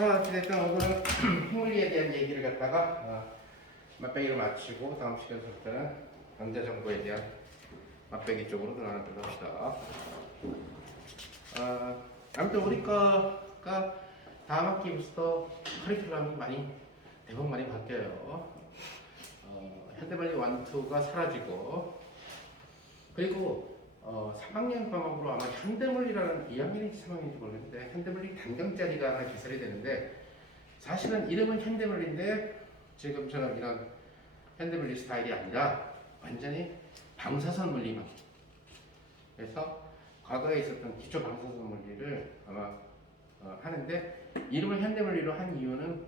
자, 어쨌든 오늘은 핵물리에 대한 얘기를 갖다가 맛배기를 마치고 다음 시간부터는 경제정보에 대한 맛배기 쪽으로 들어가도록 합시다. 아무튼 우리 거가 다음 학기부터 커리큘럼이 대부분 많이 바뀌어요. 현대물리 1, 2가 사라지고, 그리고 3학년 과목으로 아마 현대물리라는 2학년인지 3학년인지 모르겠는데 현대물리 단강짜리가 하나 개설이 되는데, 사실은 이름은 현대물리인데 지금처럼 이런 현대물리 스타일이 아니라 완전히 방사선 물리만. 그래서 과거에 있었던 기초 방사선 물리를 아마 하는데, 이름을 현대물리로 한 이유는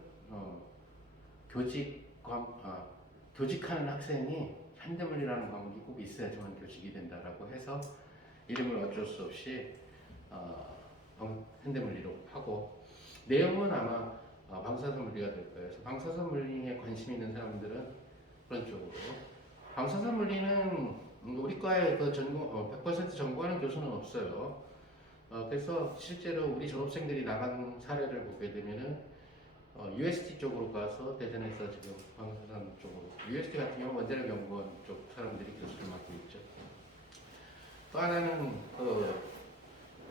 교직하는 학생이 현대물리라는 과목이 꼭 있어야지만 교직이 된다라고 해서 이름을 어쩔 수 없이 현대물리로 하고, 내용은 아마 방사선 물리가 될 거예요. 그래서 방사선 물리에 관심 있는 사람들은 그런 쪽으로. 방사선 물리는 우리 과에 그 전공 100% 전공하는 교수는 없어요. 그래서 실제로 우리 졸업생들이 나간 사례를 보게 되면은 UST 쪽으로 가서 대전에서 지금 방사선 쪽으로, UST 같은 경우는 원자력 연구원 쪽 사람들이 교수를 맡고 있죠. 또 하나는 또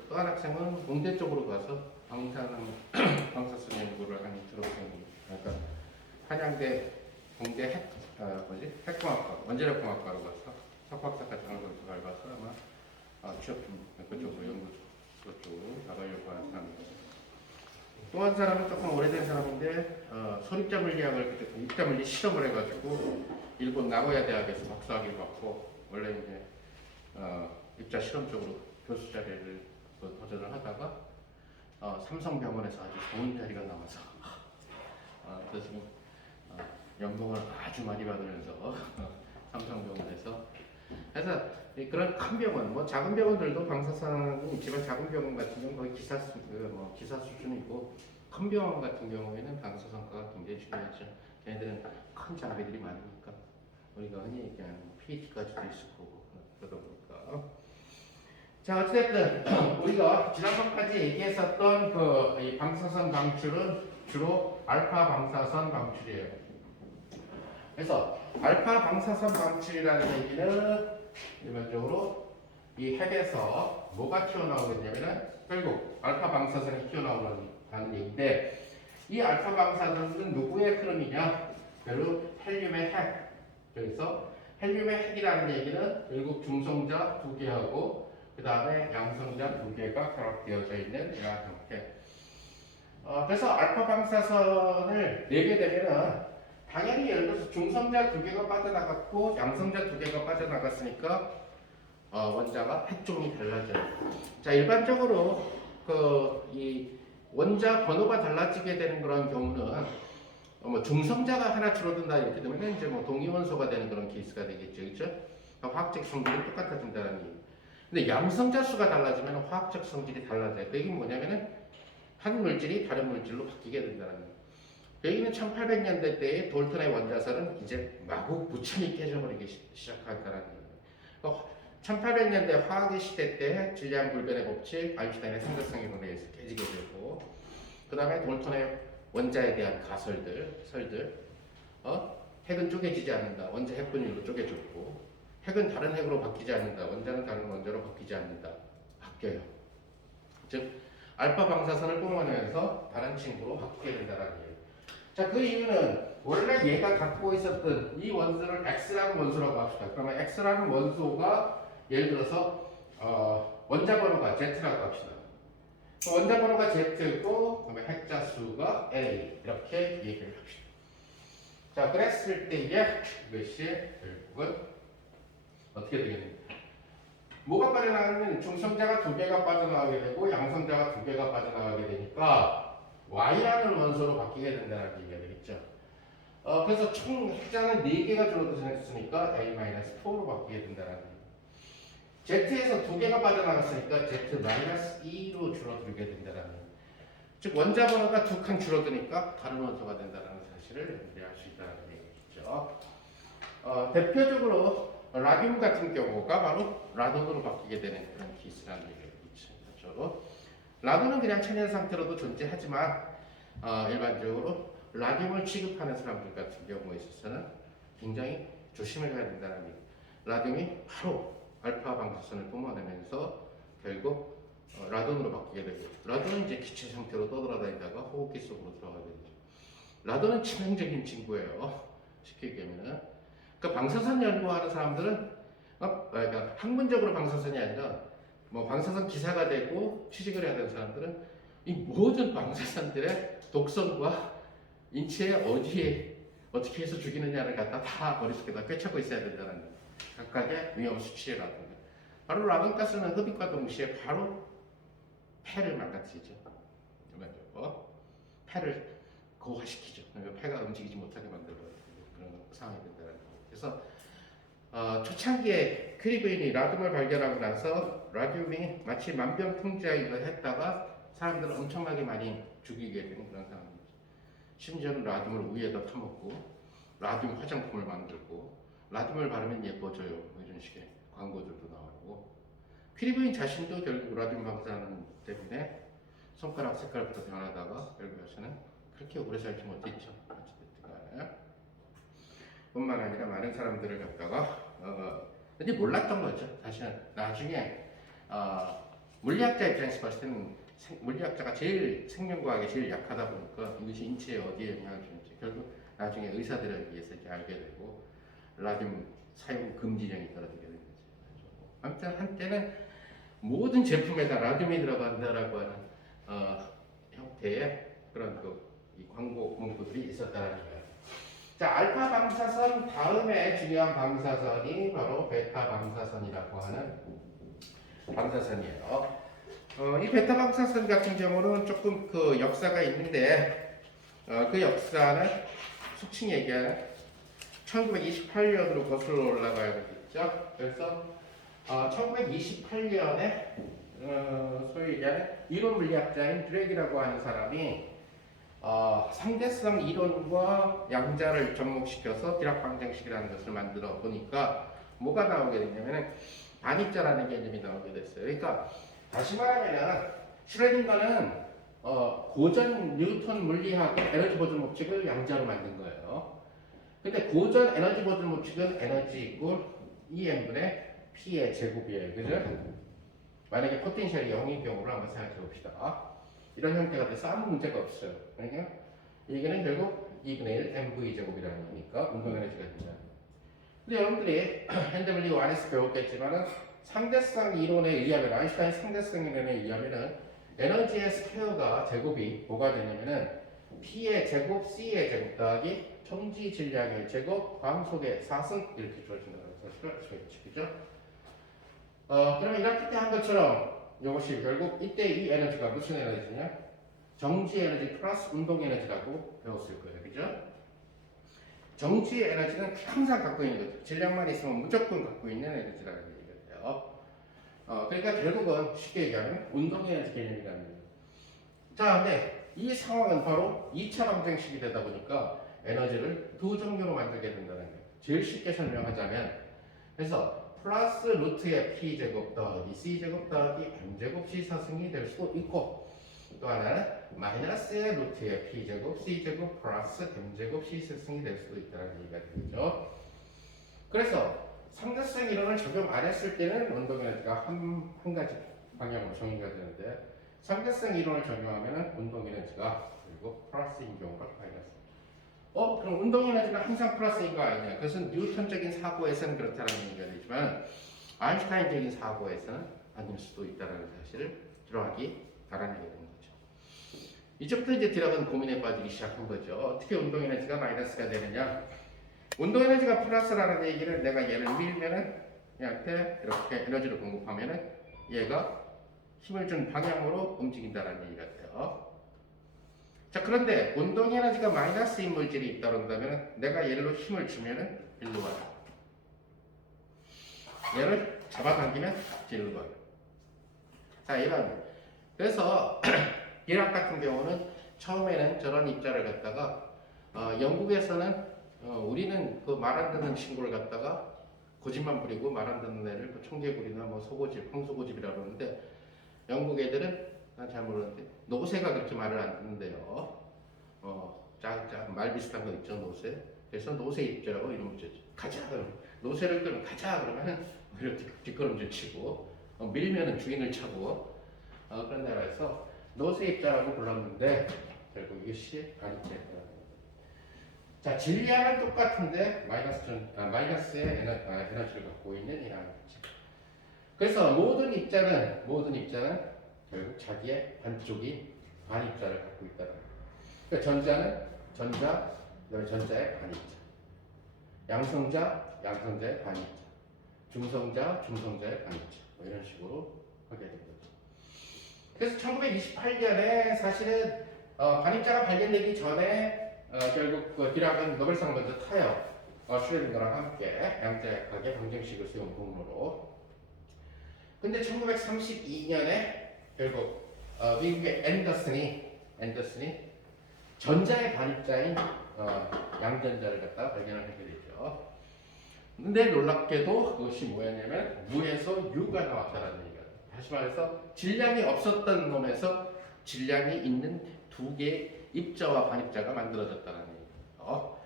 한 학생은 공대 쪽으로 가서 방사선 연구를 하는 졸업생이, 그러니까 한양대 공대 핵공학과, 원자력공학과로 가서 석박사까지 하는 걸 밟아서 아마 취업 좀 그쪽으로 연구 그쪽으로 나가려고 하는 사람입니다. 또 한 사람은 조금 오래된 사람인데 소립자 물리학을 그때 입자 물리 실험을 해가지고 일본 나고야 대학에서 박사학위를 받고, 원래 이제 입자 실험 쪽으로 교수 자리를 도전을 하다가 삼성병원에서 아주 좋은 자리가 나와서 그래서 지금 연봉을 아주 많이 받으면서 삼성병원에서, 그래서 그런 큰 병원, 뭐 작은 병원들도 방사선이 있지만 작은 병원 같은 경우는 거의 기사 수준이고, 큰 병원 같은 경우에는 방사선과가 굉장히 중요하죠. 걔네들은 큰 장비들이 많으니까 우리가 흔히 얘기하는 PET까지도 있을 거고 그러다 보니까. 자, 어쨌든 우리가 지난번까지 얘기했었던 이 방사선 방출은 주로 알파 방사선 방출이에요. 그래서 알파 방사선 방출이라는 얘기는 일반적으로 이 핵에서 뭐가 튀어나오겠냐면은 결국 알파 방사선이 튀어나오는 얘기인데, 이 알파 방사선은 누구의 흐름이냐? 바로 헬륨의 핵. 그래서 헬륨의 핵이라는 얘기는 결국 중성자 2개하고 그 다음에 양성자 2개가 결합되어져 있는 이러한 형태. 그래서 알파 방사선을 내게 되면은 당연히 예를 들어서 중성자 2개가 빠져나갔고 양성자 2개가 빠져나갔으니까 원자가 핵종이 달라져요. 자, 일반적으로 이 원자 번호가 달라지게 되는 그런 경우는 뭐 중성자가 하나 줄어든다 이렇게 되면 이제 뭐 동위원소가 되는 그런 케이스가 되겠죠, 그렇죠? 화학적 성질이 똑같아진다는 얘기. 근데 양성자 수가 달라지면 화학적 성질이 달라져요. 그 얘기는 뭐냐면은 한 물질이 다른 물질로 바뀌게 된다는 거예요. 그 얘기는 1800년대 때의 돌턴의 원자선은 이제 마구 무참히 깨져버리기 시작한다는 거예요. 1800년대 화학의 시대 때 질량 불변의 법칙, 아인슈타인의 삼각성 이론에 의해서 깨지게 되고, 그 다음에 돌턴의 원자에 대한 설들, 핵은 쪼개지지 않는다, 원자 핵 분율로 쪼개졌고, 핵은 다른 핵으로 바뀌지 않는다, 원자는 다른 원자로 바뀌지 않는다, 바뀌어요. 즉 알파 방사선을 뿜어내면서 다른 친구로 바뀌게 된다는 얘기예요. 자, 그 이유는 원래 얘가 갖고 있었던 이 원소를 X라는 원소라고 합시다. 그러면 X라는 원소가 예를 들어서 원자 번호가 Z라고 합시다. 원자 번호가 Z고 그다음에 핵자 수가 A 이렇게 얘기를 합시다. 자, 그랬을 때에 이것이 결국은 어떻게 되겠습니까? 뭐가 빠져나가면 중성자가 2개가 빠져나가게 되고 양성자가 2개가 빠져나가게 되니까 Y라는 원소로 바뀌게 된다는 얘기가 되겠죠. 그래서 총 핵자는 4개가 줄어들었으니까 A-4로 바뀌게 된다는 얘기. Z에서 2개가 빠져나갔으니까 Z-2로 줄어들게 된다는 얘기. 즉 원자 번호가 2칸 줄어드니까 다른 원소가 된다는 사실을 이해할 수 있다는 얘기죠. 대표적으로 라듐 같은 경우가 바로 라돈으로 바뀌게 되는 그런 케이스라는 얘기를 있죠. 라돈은 그냥 천연 상태로도 존재하지만 일반적으로 라듐을 취급하는 사람들 같은 경우에 있어서는 굉장히 조심을 해야 된다는 얘기. 라듐이 바로 알파 방사선을 뿜어내면서 결국 라돈으로 바뀌게 되고, 라돈은 이제 기체 상태로 떠돌아다니다가 호흡기 속으로 들어가게 되죠. 라돈은 치명적인 친구예요. 쉽게 얘기하면은. 그러니까 방사선 연구하는 사람들은 그러니까 학문적으로 방사선이 아니라 뭐 방사선 기사가 되고 취직을 해야 되는 사람들은 이 모든 방사선들의 독성과 인체에 어디에 어떻게 해서 죽이느냐를 갖다 다 머릿속에다 꿰차고 있어야 된다는 각각의 위험 수치라든가. 바로 라돈가스는 흡입과 동시에 바로 폐를 망가뜨리죠. 폐를 고화시키죠. 폐가 움직이지 못하게 만들어 그런 상황이 된다는 거. 그래서 초창기에 큐리 부인이 라듐을 발견하고 나서 라듐이 마치 만병통치약을 했다가 사람들을 엄청나게 많이 죽이게 되는 그런 상황이죠. 심지어는 라듐을 위에다 타먹고 라듐 화장품을 만들고 라듐을 바르면 예뻐져요. 뭐 이런 식의 광고들도 나오고, 큐리 부인 자신도 결국 라듐 방사능 때문에 손가락 색깔부터 변하다가 결국에는 그렇게 오래 살지 못했죠. 어찌됐든 간에. 뿐만 아니라 많은 사람들을 갖다가 근데 몰랐던 거죠. 사실은 나중에 물리학자 입장에서 봤을 때는 물리학자가 제일 생명과학에 제일 약하다 보니까 이것이 인체에 어디에 영향을 주는지 결국 나중에 의사들에 의해서 이제 알게 되고 라듐 사용 금지령이 떨어지게 된 거죠. 아무튼 한때는 모든 제품에다 라듐이 들어간다라고 하는 형태의 그런 이 광고 문구들이 있었다는 거예요. 자, 알파 방사선 다음에 중요한 방사선이 바로 베타 방사선이라고 하는 방사선이에요. 이 베타 방사선 같은 경우는 조금 그 역사가 있는데 그 역사는 수칭 얘기하는 1928년으로 거슬러 올라가야 되겠죠. 그래서 1928년에 소위 얘기하는 이론 물리학자인 드랙이라고 하는 사람이 상대성 이론과 양자를 접목시켜서 디락 방정식이라는 것을 만들어 보니까 뭐가 나오게 됐냐면 반입자라는 개념이 나오게 됐어요. 그러니까 다시 말하면 슈레딩거는 고전 뉴턴 물리학의 에너지 보존 법칙을 양자로 만든 거예요. 근데 고전 에너지 보존 법칙은 에너지 이꼴 EM분의 P의 제곱이에요. 그죠? 만약에 포텐셜이 0인 경우를 한번 생각해 봅시다. 이런 형태가 돼서 아무 문제가 없어요. 그러니까 이게는 결국 2분의 1 mv 제곱이라는 거니까 운동 에너지가 된다. 근데 여러분들이 핸드블리 안에서 배웠겠지만은 상대성 이론에 의하면 아인슈타인 상대성 이론에 의하면은 에너지의 스퀘어가 제곱이 뭐가 되냐면은 P의 제곱, C의 제곱 더하기 청지 질량의 제곱, 광속의 4승 이렇게 주어진다는 것을 알 수가 있죠. 그죠? 그러면 이렇게 때 한 것처럼 이것이 결국 이때 이 에너지가 무슨 에너지냐? 정지 에너지 플러스 운동 에너지라고 배웠을 거예요. 그죠? 정지 에너지는 항상 갖고 있는 거죠. 질량만 있으면 무조건 갖고 있는 에너지라는 얘기가 돼요. 그러니까 결국은 쉽게 얘기하면 운동 에너지 개념이라는 거예요. 자, 근데 이 상황은 바로 2차 방정식이 되다 보니까 에너지를 두 종류로 만들게 된다는 거예요. 제일 쉽게 설명하자면 그래서 플러스 루트의 P제곱 더하기 C제곱 더하기 M제곱 C4승이 될 수도 있고 또 하나는 마이너스의 루트의 P제곱 C제곱 플러스 M제곱 C4승이 될 수도 있다는 얘기가 되죠. 그래서 상대성 이론을 적용 안 했을 때는 운동 에너지가 한 가지 방향으로 정의가 되는데 상대성 이론을 적용하면 운동 에너지가 그리고 플러스인 경우가 마이너스. 그럼 운동 에너지가 항상 플러스인 거 아니냐? 그것은 뉴턴적인 사고에서는 그렇다는 얘기가 되지만 아인슈타인적인 사고에서는 아닐 수도 있다는 사실을 들어가기 바라는 게 되는 거죠. 이제부터 이제 디락은 고민에 빠지기 시작한 거죠. 어떻게 운동 에너지가 마이너스가 되느냐? 운동 에너지가 플러스라는 얘기를 내가 얘를 밀면은 얘한테 이렇게 에너지를 공급하면은 얘가 힘을 준 방향으로 움직인다는 얘기가 돼요. 자, 그런데 운동 에너지가 마이너스인 물질이 있다 그런다면 내가 얘로 힘을 주면은 일로 와요. 얘를 잡아당기면 일로 가요. 자, 이런. 그래서 이락 같은 경우는 처음에는 저런 입자를 갖다가 영국에서는 우리는 그 말 안 듣는 친구를 갖다가 고집만 부리고 말 안 듣는 애를 청개구리나 뭐 소고집, 황소고집이라고 그러는데 영국 애들은 난 잘 모르는데 노새가 그렇게 말을 안 듣는데요. 짝 말 비슷한 거 있죠, 노새. 그래서 노새 입자라고 이름을 붙였죠. 가자 그러면 노새를 끌면 가자 그러면 오히려 뒷걸음질 치고 밀면은 주인을 차고 그런 나라에서 노새 입자라고 불렀는데 결국 이것이 반입자입니다. 자, 질량은 똑같은데 마이너스의 에너지를 갖고 있는 이항입자. 그래서 모든 입자는 결국 자기의 반쪽이 반입자를 갖고 있다는 거예요. 그러니까 전자는 전자의 반입자, 양성자의 반입자, 중성자의 반입자, 뭐 이런 식으로 하게 된 거죠. 그래서 1928년에 사실은 반입자가 발견되기 전에 결국 그 디락은 노벨상을 먼저 타요. 슈레딩거랑 함께 양자역학의 방정식을 세운 공로로. 근데 1932년에 결국 미국의 앤더슨이 전자의 반입자인 양전자를 갖다가 발견을 하게 되죠. 근데 놀랍게도 그것이 뭐였냐면 무에서 유가 나왔다는 얘기가. 다시 말해서 질량이 없었던 놈에서 질량이 있는 두 개의 입자와 반입자가 만들어졌다는 얘기예요.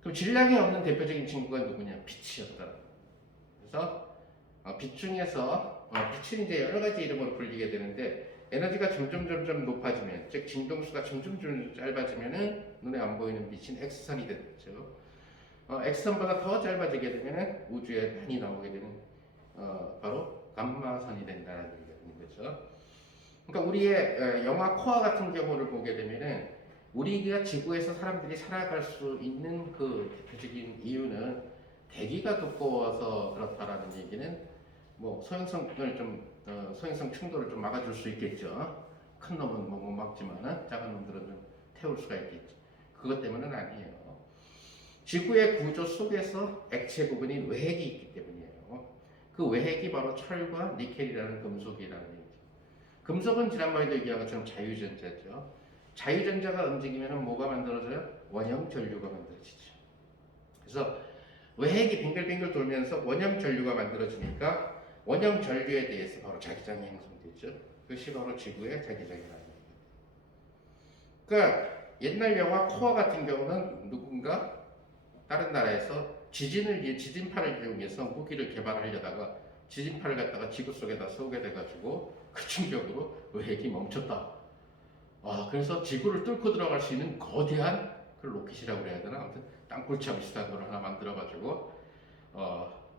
그럼 질량이 없는 대표적인 친구가 누구냐? 빛이었다는 거예요. 그래서 빛 중에서 빛은 이제 여러 가지 이름으로 불리게 되는데 에너지가 점점 높아지면, 즉 진동수가 점점 짧아지면은 눈에 안 보이는 빛인 X선이 되죠. X선보다 더 짧아지게 되면은 우주에 많이 나오게 되는 바로 감마선이 된다는 얘기가 되는 거죠. 그러니까 우리의 영화 코아 같은 경우를 보게 되면은 우리가 지구에서 사람들이 살아갈 수 있는 그 대표적인 이유는 대기가 두꺼워서 그렇다라는 얘기는 뭐 소행성 충돌을 좀 막아줄 수 있겠죠. 큰 놈은 뭐 못 막지만은 작은 놈들은 좀 태울 수가 있겠죠. 그것 때문은 아니에요. 지구의 구조 속에서 액체 부분인 외핵이 있기 때문이에요. 그 외핵이 바로 철과 니켈이라는 금속이라는 얘기죠. 금속은 지난번에도 얘기한 것처럼 자유전자죠. 자유전자가 움직이면 뭐가 만들어져요? 원형 전류가 만들어지죠. 그래서 외핵이 빙글빙글 돌면서 원형 전류가 만들어지니까 원형 전류에 대해서 바로 자기장이 형성되죠. 그것이 바로 지구의 자기장이라는 얘기입니다. 그러니까 옛날 영화 코아 같은 경우는 누군가 다른 나라에서 지진파를 이용해서 무기를 개발하려다가 지진파를 갖다가 지구 속에다 쏘게 돼가지고 그 충격으로 외핵이 멈췄다. 그래서 지구를 뚫고 들어갈 수 있는 거대한 그 로켓이라고 그래야 되나? 아무튼 땅굴차 비슷한 걸 하나 만들어가지고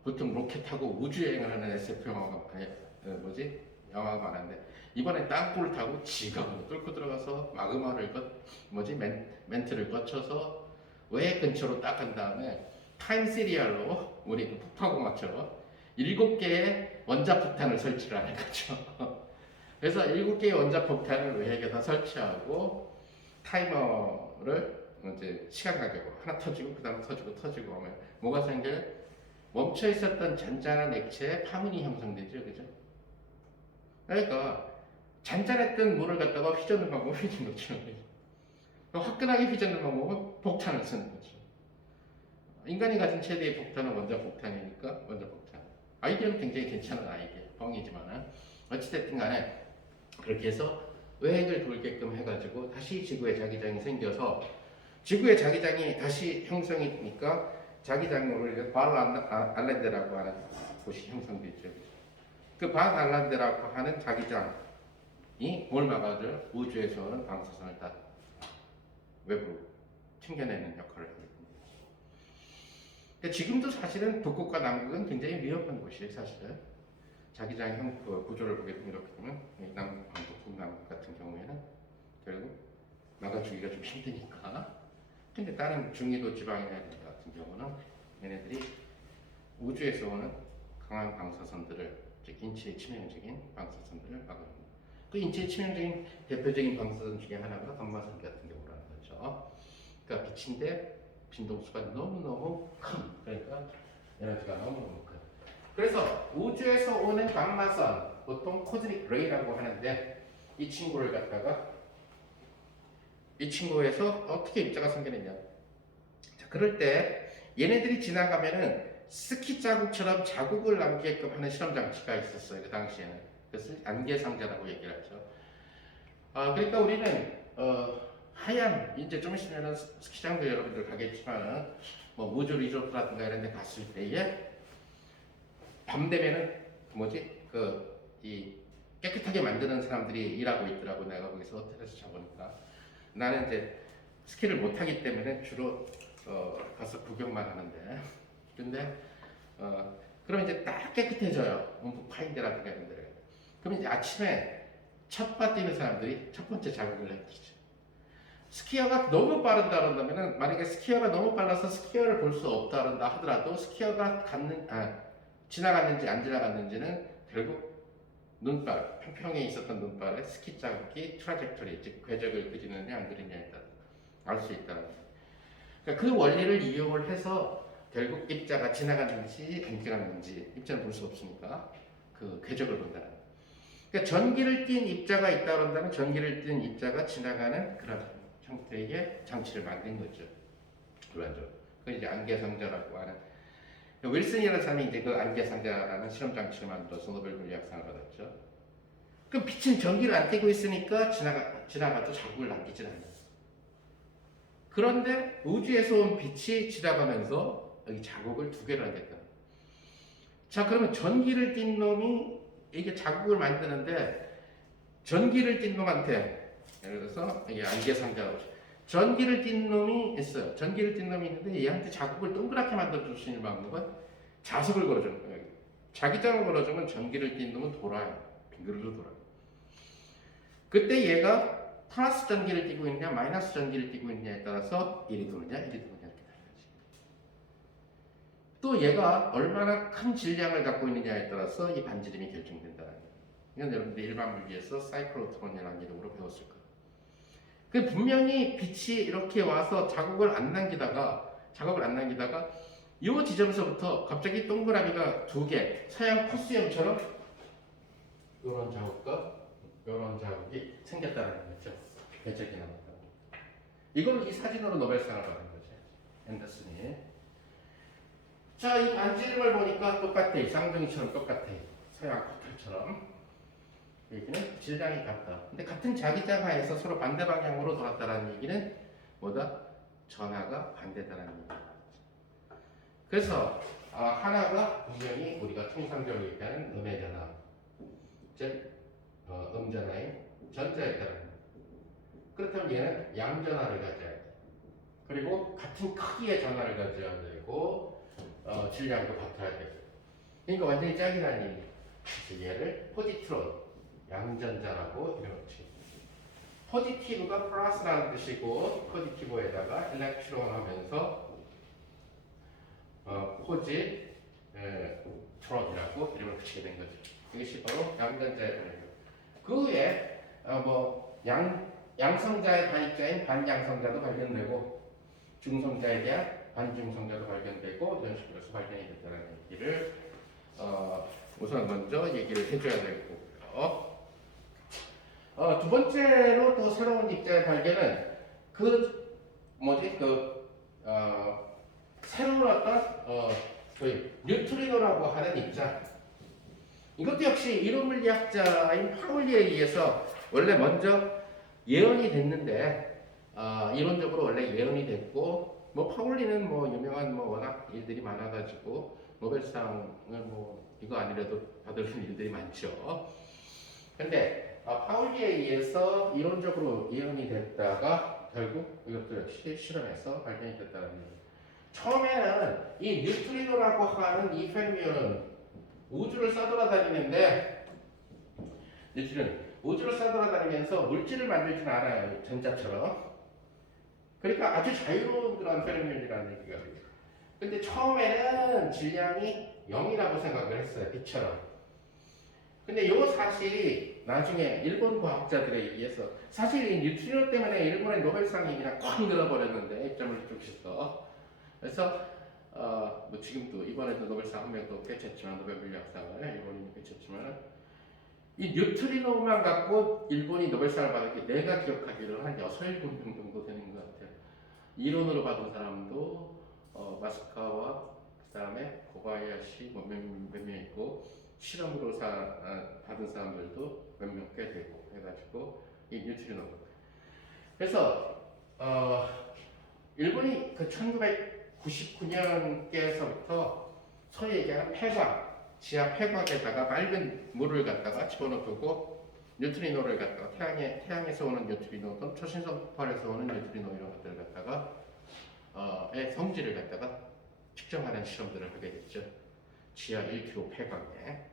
보통 로켓 타고 우주 여행을 하는 SF 영화가 많은데 이번에 땅굴을 타고 지갑으로 뚫고 들어가서 마그마를 멘트를 거쳐서 외핵 근처로 딱 간 다음에 타임 시리얼로 우리 그 폭파공학처럼 7개의 원자폭탄을 설치를 하는 거죠. 그래서 7개의 원자폭탄을 외핵에다 설치하고 타이머를 이제 시간 간격으로 하나 터지고 그 다음 터지고 하면 뭐가 생겨요? 멈춰 있었던 잔잔한 액체에 파문이 형성되죠, 그죠? 그러니까 잔잔했던 물을 갖다가 휘저는 방법은 휘진 거죠. 화끈하게 휘저는 방법은 폭탄을 쓰는 거죠. 인간이 가진 최대의 폭탄은 원자폭탄이니까 원자폭탄. 아이디어는 굉장히 괜찮은 아이디어, 뻥이지만은 어찌됐든 간에 그렇게 해서 외핵을 돌게끔 해가지고 다시 지구의 자기장이 생겨서 지구의 자기장이 다시 형성이 되니까 자기장으로 발 알렌데라고 하는 곳이 형성되죠. 그 발 알렌데라고 하는 자기장이 뭘 막아줘요? 우주에서 오는 방사선을 다 외부로 튕겨내는 역할을 하게 됩니다. 그러니까 지금도 사실은 북극과 남극은 굉장히 위험한 곳이에요, 사실은. 자기장 구조를 보게 되면 이렇게 되면 북극, 남극 같은 경우에는 결국 막아주기가 좀 힘드니까. 근데 다른 중위도 지방이나 같은 경우는 얘네들이 우주에서 오는 강한 방사선들을, 즉 인체에 치명적인 방사선들을 막아줍니다. 그 인체에 치명적인 대표적인 방사선 중에 하나가 감마선 같은 경우라는 거죠. 그러니까 빛인데 빈동수가 너무너무 큰, 그러니까 에너지가 너무너무 큰. 그래서 우주에서 오는 감마선, 보통 코즈믹 레이라고 하는데 이 친구를 갖다가 이 친구에서 어떻게 입자가 생겨냈냐. 자, 그럴 때 얘네들이 지나가면은 스키 자국처럼 자국을 남기게끔 하는 실험 장치가 있었어요. 그 당시에는. 그것을 안개상자라고 얘기를 하죠. 그러니까 우리는 하얀 이제 좀 있으면은 스키장도 여러분들 가겠지만은 뭐 무주 리조트라든가 이런 데 갔을 때에 밤 되면은 뭐지 그 이 깨끗하게 만드는 사람들이 일하고 있더라고. 내가 거기서 호텔에서 자보니까 나는 이제 스키를 못 하기 때문에 주로 가서 구경만 하는데 근데 그럼 이제 딱 깨끗해져요. 움푹 파인 데라든가 이런 데. 그럼 이제 아침에 첫바 뛰는 사람들이 첫 번째 자극을 해주죠. 스키어가 너무 빠르다 그런다면은 만약에 스키어가 너무 빨라서 스키어를 볼 수 없다 그런다 하더라도 스키어가 지나갔는지 안 지나갔는지는 결국 눈발, 평평에 있었던 눈발에 스키 자국이 트라젝토리, 즉 궤적을 그리느냐 안 그리느냐에 따라 알 수 있다는 거예요. 그러니까 그 원리를 이용을 해서 결국 입자가 지나갔는지 안 지나갔는지 입자는 볼 수 없으니까 그 궤적을 본다는 거예요. 그러니까 전기를 띤 입자가 있다 그런다면 전기를 띤 입자가 지나가는 그런 형태의 장치를 만든 거죠. 일반적으로. 그걸 이제 안개상자라고 하는. 윌슨이라는 사람이 이제 그 안개상자라는 실험 장치를 만들어서 노벨 물리학상을 받았죠. 그럼 빛은 전기를 안 띠고 있으니까 지나가도 자국을 남기질 않아요. 그런데 우주에서 온 빛이 지나가면서 여기 자국을 두 개를 하겠다. 자, 그러면 전기를 띤 놈이 이게 자국을 만드는데 전기를 띤 놈한테 예를 들어서 이게 안개상자라고 전기를 띤 놈이 있어요. 전기를 띤 놈이 있는데 얘한테 자국을 동그랗게 만들어줄 수 있는 방법은 자석을 걸어주는 거예요. 자기장을 걸어주면 전기를 띤 놈은 돌아요. 빙그르르 돌아요. 그때 얘가 플러스 전기를 띠고 있느냐 마이너스 전기를 띠고 있느냐에 따라서 이리 도느냐 이리 도느냐 이렇게 달라지죠. 또 얘가 얼마나 큰 질량을 갖고 있느냐에 따라서 이 반지름이 결정된다는 거예요. 이건 여러분들 일반 물리에서 사이클로트론이라는 이름으로 배웠을 거예요. 그 분명히 빛이 이렇게 와서 자국을 안 남기다가 이 지점에서부터 갑자기 동그라미가 두 개, 서양 코스염처럼 이런 자국과 이런 자국이 생겼다는 거죠. 궤적이 나왔다고. 이걸 이 사진으로 노벨상을 받은 거죠. 앤더슨이. 자, 이 반지름을 보니까 똑같아. 쌍둥이처럼 똑같아. 서양 코털처럼. 얘기는 질량이 같다. 근데 같은 자기장 하에서 서로 반대 방향으로 돌았다는 얘기는 뭐다? 전하가 반대다라는 얘기다. 그래서 하나가 분명히 우리가 통상적으로 얘기하는 음의 전하, 즉 음전하인 전자에 따른. 그렇다면 얘는 양전하를 가져야 돼. 그리고 같은 크기의 전하를 가져야 되고 질량도 같아야 되고. 그러니까 완전히 짝이라는 얘기. 그래서 얘를 포지트론, 양전자라고 이렇지. 포지티브가 플러스라는 뜻이고 포지티브에다가 일렉트론 하면서 포지트론이라고 이름을 붙이게 된 거죠. 이것이 바로 양전자의 반응. 그 외에 양성자의 반입자인 반양성자도 발견되고 중성자에 대한 반중성자도 발견되고 이런 식으로 해서 발견이 됐다는 얘기를 우선 먼저 얘기를 해줘야 되고요. 두 번째로 또 새로운 입자의 발견은 새로운 어떤 뉴트리노라고 하는 입자. 이것도 역시 이론 물리학자인 파울리에 의해서 원래 먼저 예언이 됐는데 이론적으로 원래 예언이 됐고 파울리는 유명한 워낙 일들이 많아가지고 노벨상을 이거 아니라도 받을 일들이 많죠. 근데 파울리에 의해서 이론적으로 예언이 됐다가 결국 이것도 역시 실험에서 발견이 됐다는 얘기예요. 처음에는 이 뉴트리노라고 하는 이 페르미온은 우주를 싸돌아다니는데 우주를 싸돌아다니면서 물질을 만들지는 않아요. 전자처럼. 그러니까 아주 자유로운 그런 페르미온이라는 얘기가 돼요. 근데 처음에는 질량이 0이라고 생각을 했어요. 빛처럼. 근데 이 사실이 나중에 일본 과학자들에 의해서 사실 이 뉴트리노 때문에 일본의 노벨상이 그냥 쾅 늘어버렸는데 입점을 쫓겨서 그래서 지금도 이번에도 노벨상 한 명 또 꿰쳤지만 노벨 물리학상을 일본인이 꿰쳤지만 이 뉴트리노만 갖고 일본이 노벨상을 받은 게 내가 기억하기로는 한 6, 7명 정도 되는 것 같아요. 이론으로 받은 사람도 마스카와 그 다음에 고바야시 몇 명 있고 실험으로 받은 사람들도 몇 명 꽤 되고 해가지고 이 뉴트리노. 그래서 어, 일본이 그 1999년께서부터 소위 얘기하는 폐광, 지하 폐광에다가 맑은 물을 갖다가 집어넣고 뉴트리노를 갖다가 태양에서 오는 뉴트리노 또는 초신성 폭발에서 오는 뉴트리노 이런 것들을 갖다가 의 성질을 갖다가 측정하는 실험들을 하게 됐죠. 지하 1km 폐광에.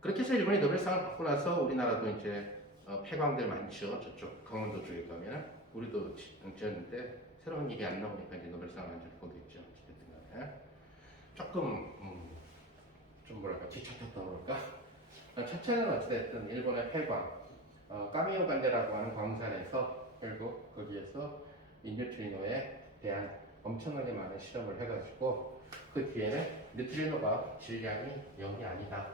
그렇게 해서 일본이 노벨상을 받고 나서 우리나라도 이제 폐광들 많죠. 저쪽 강원도 쪽에 가면 우리도 지었는데 새로운 일이 안 나오니까 이제 노벨상을 안 줄 거겠죠. 어쨌든 간에 조금 좀 뭐랄까 뒤쫓았다고 그럴까. 첫째는 어찌됐든 일본의 폐광 까미오 간데라고 하는 광산에서 결국 거기에서 인뉴트리노에 대한 엄청나게 많은 실험을 해가지고 그 뒤에는 뉴트리노가 질량이 0이 아니다.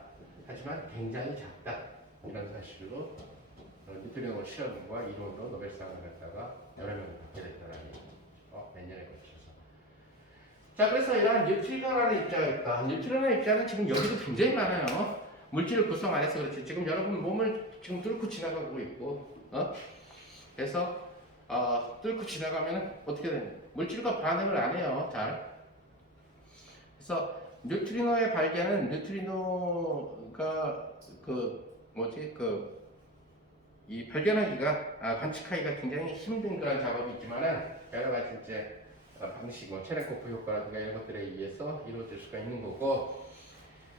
하지만 굉장히 작다. 이런 사실로 뉴트리노 실험과 이론으로 노벨상을 갖다가 여러 명이 받게 됐다는 얘기죠. 몇 년에 걸쳐서. 자, 그래서 이러한 뉴트리노라는 입자가 있다. 뉴트리노의 입자는 지금 여기도 굉장히 많아요. 물질을 구성 안 해서 그렇지. 지금 여러분 몸을 지금 뚫고 지나가고 있고, 그래서 뚫고 지나가면 어떻게 되냐? 물질과 반응을 안 해요. 잘. 그래서 뉴트리노의 발견은 뉴트리노가 이 발견하기가 관측하기가 굉장히 힘든 그런 작업이 있지만은 여러 가지 이제 방식, 체레코프 효과라든가 이런 것들에 의해서 이루어질 수가 있는 거고.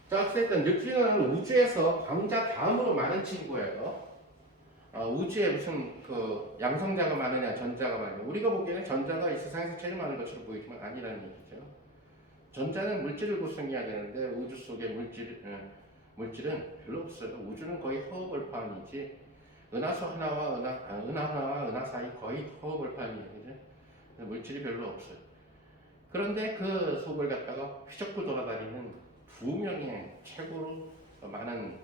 자, 어쨌든 뉴트리노는 우주에서 광자 다음으로 많은 친구예요. 우주에 무슨 그 양성자가 많으냐, 전자가 많으냐. 우리가 보기에는 전자가 이 세상에서 제일 많은 것으로 보이지만 아니라는 얘기죠. 전자는 물질을 구성해야 되는데 우주 속의 물질은 별로 없어요. 우주는 거의 허허벌판이지. 은하수 하나와 은하 하나와 은하 사이 거의 허허벌판이에요. 그죠? 물질이 별로 없어요. 그런데 그 속을 갖다가 휘젓고 돌아다니는 두 명의 최고로 많은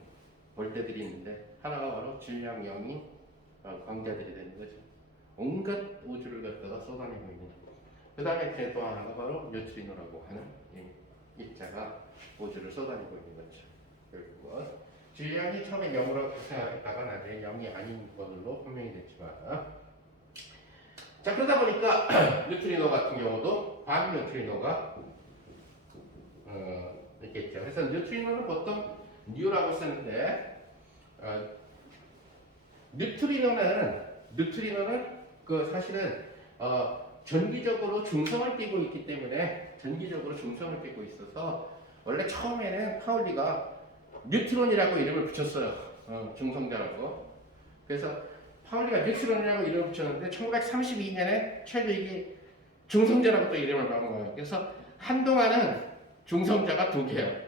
벌떼들이 있는데 하나가 바로 질량 0이 광자들이 되는 거죠. 온갖 우주를 갖다가 쏟아내고 있는. 그 다음에 또 하나가 바로 뉴트리노라고 하는 입자가 우주를 쏟아내고 있는 거죠. 결국은 질량이 처음에 0으로 생각했다가 나중에 0이 아닌 것으로 분명히 됐지만, 자, 그러다 보니까 뉴트리노 같은 경우도 반뉴트리노가 있겠죠. 그래서 뉴트리노는 보통 뉴라고 쓰는데 뉴트리노는 그 사실은 전기적으로 중성을 띠고 있기 때문에 중성을 띠고 있어서 원래 처음에는 파울리가 뉴트론이라고 이름을 붙였어요. 중성자라고. 그래서 파울리가 뉴트론이라고 이름을 붙였는데 1932년에 최드윅이 중성자라고 또 이름을 바꾼 거예요. 그래서 한동안은 중성자가 두 개예요.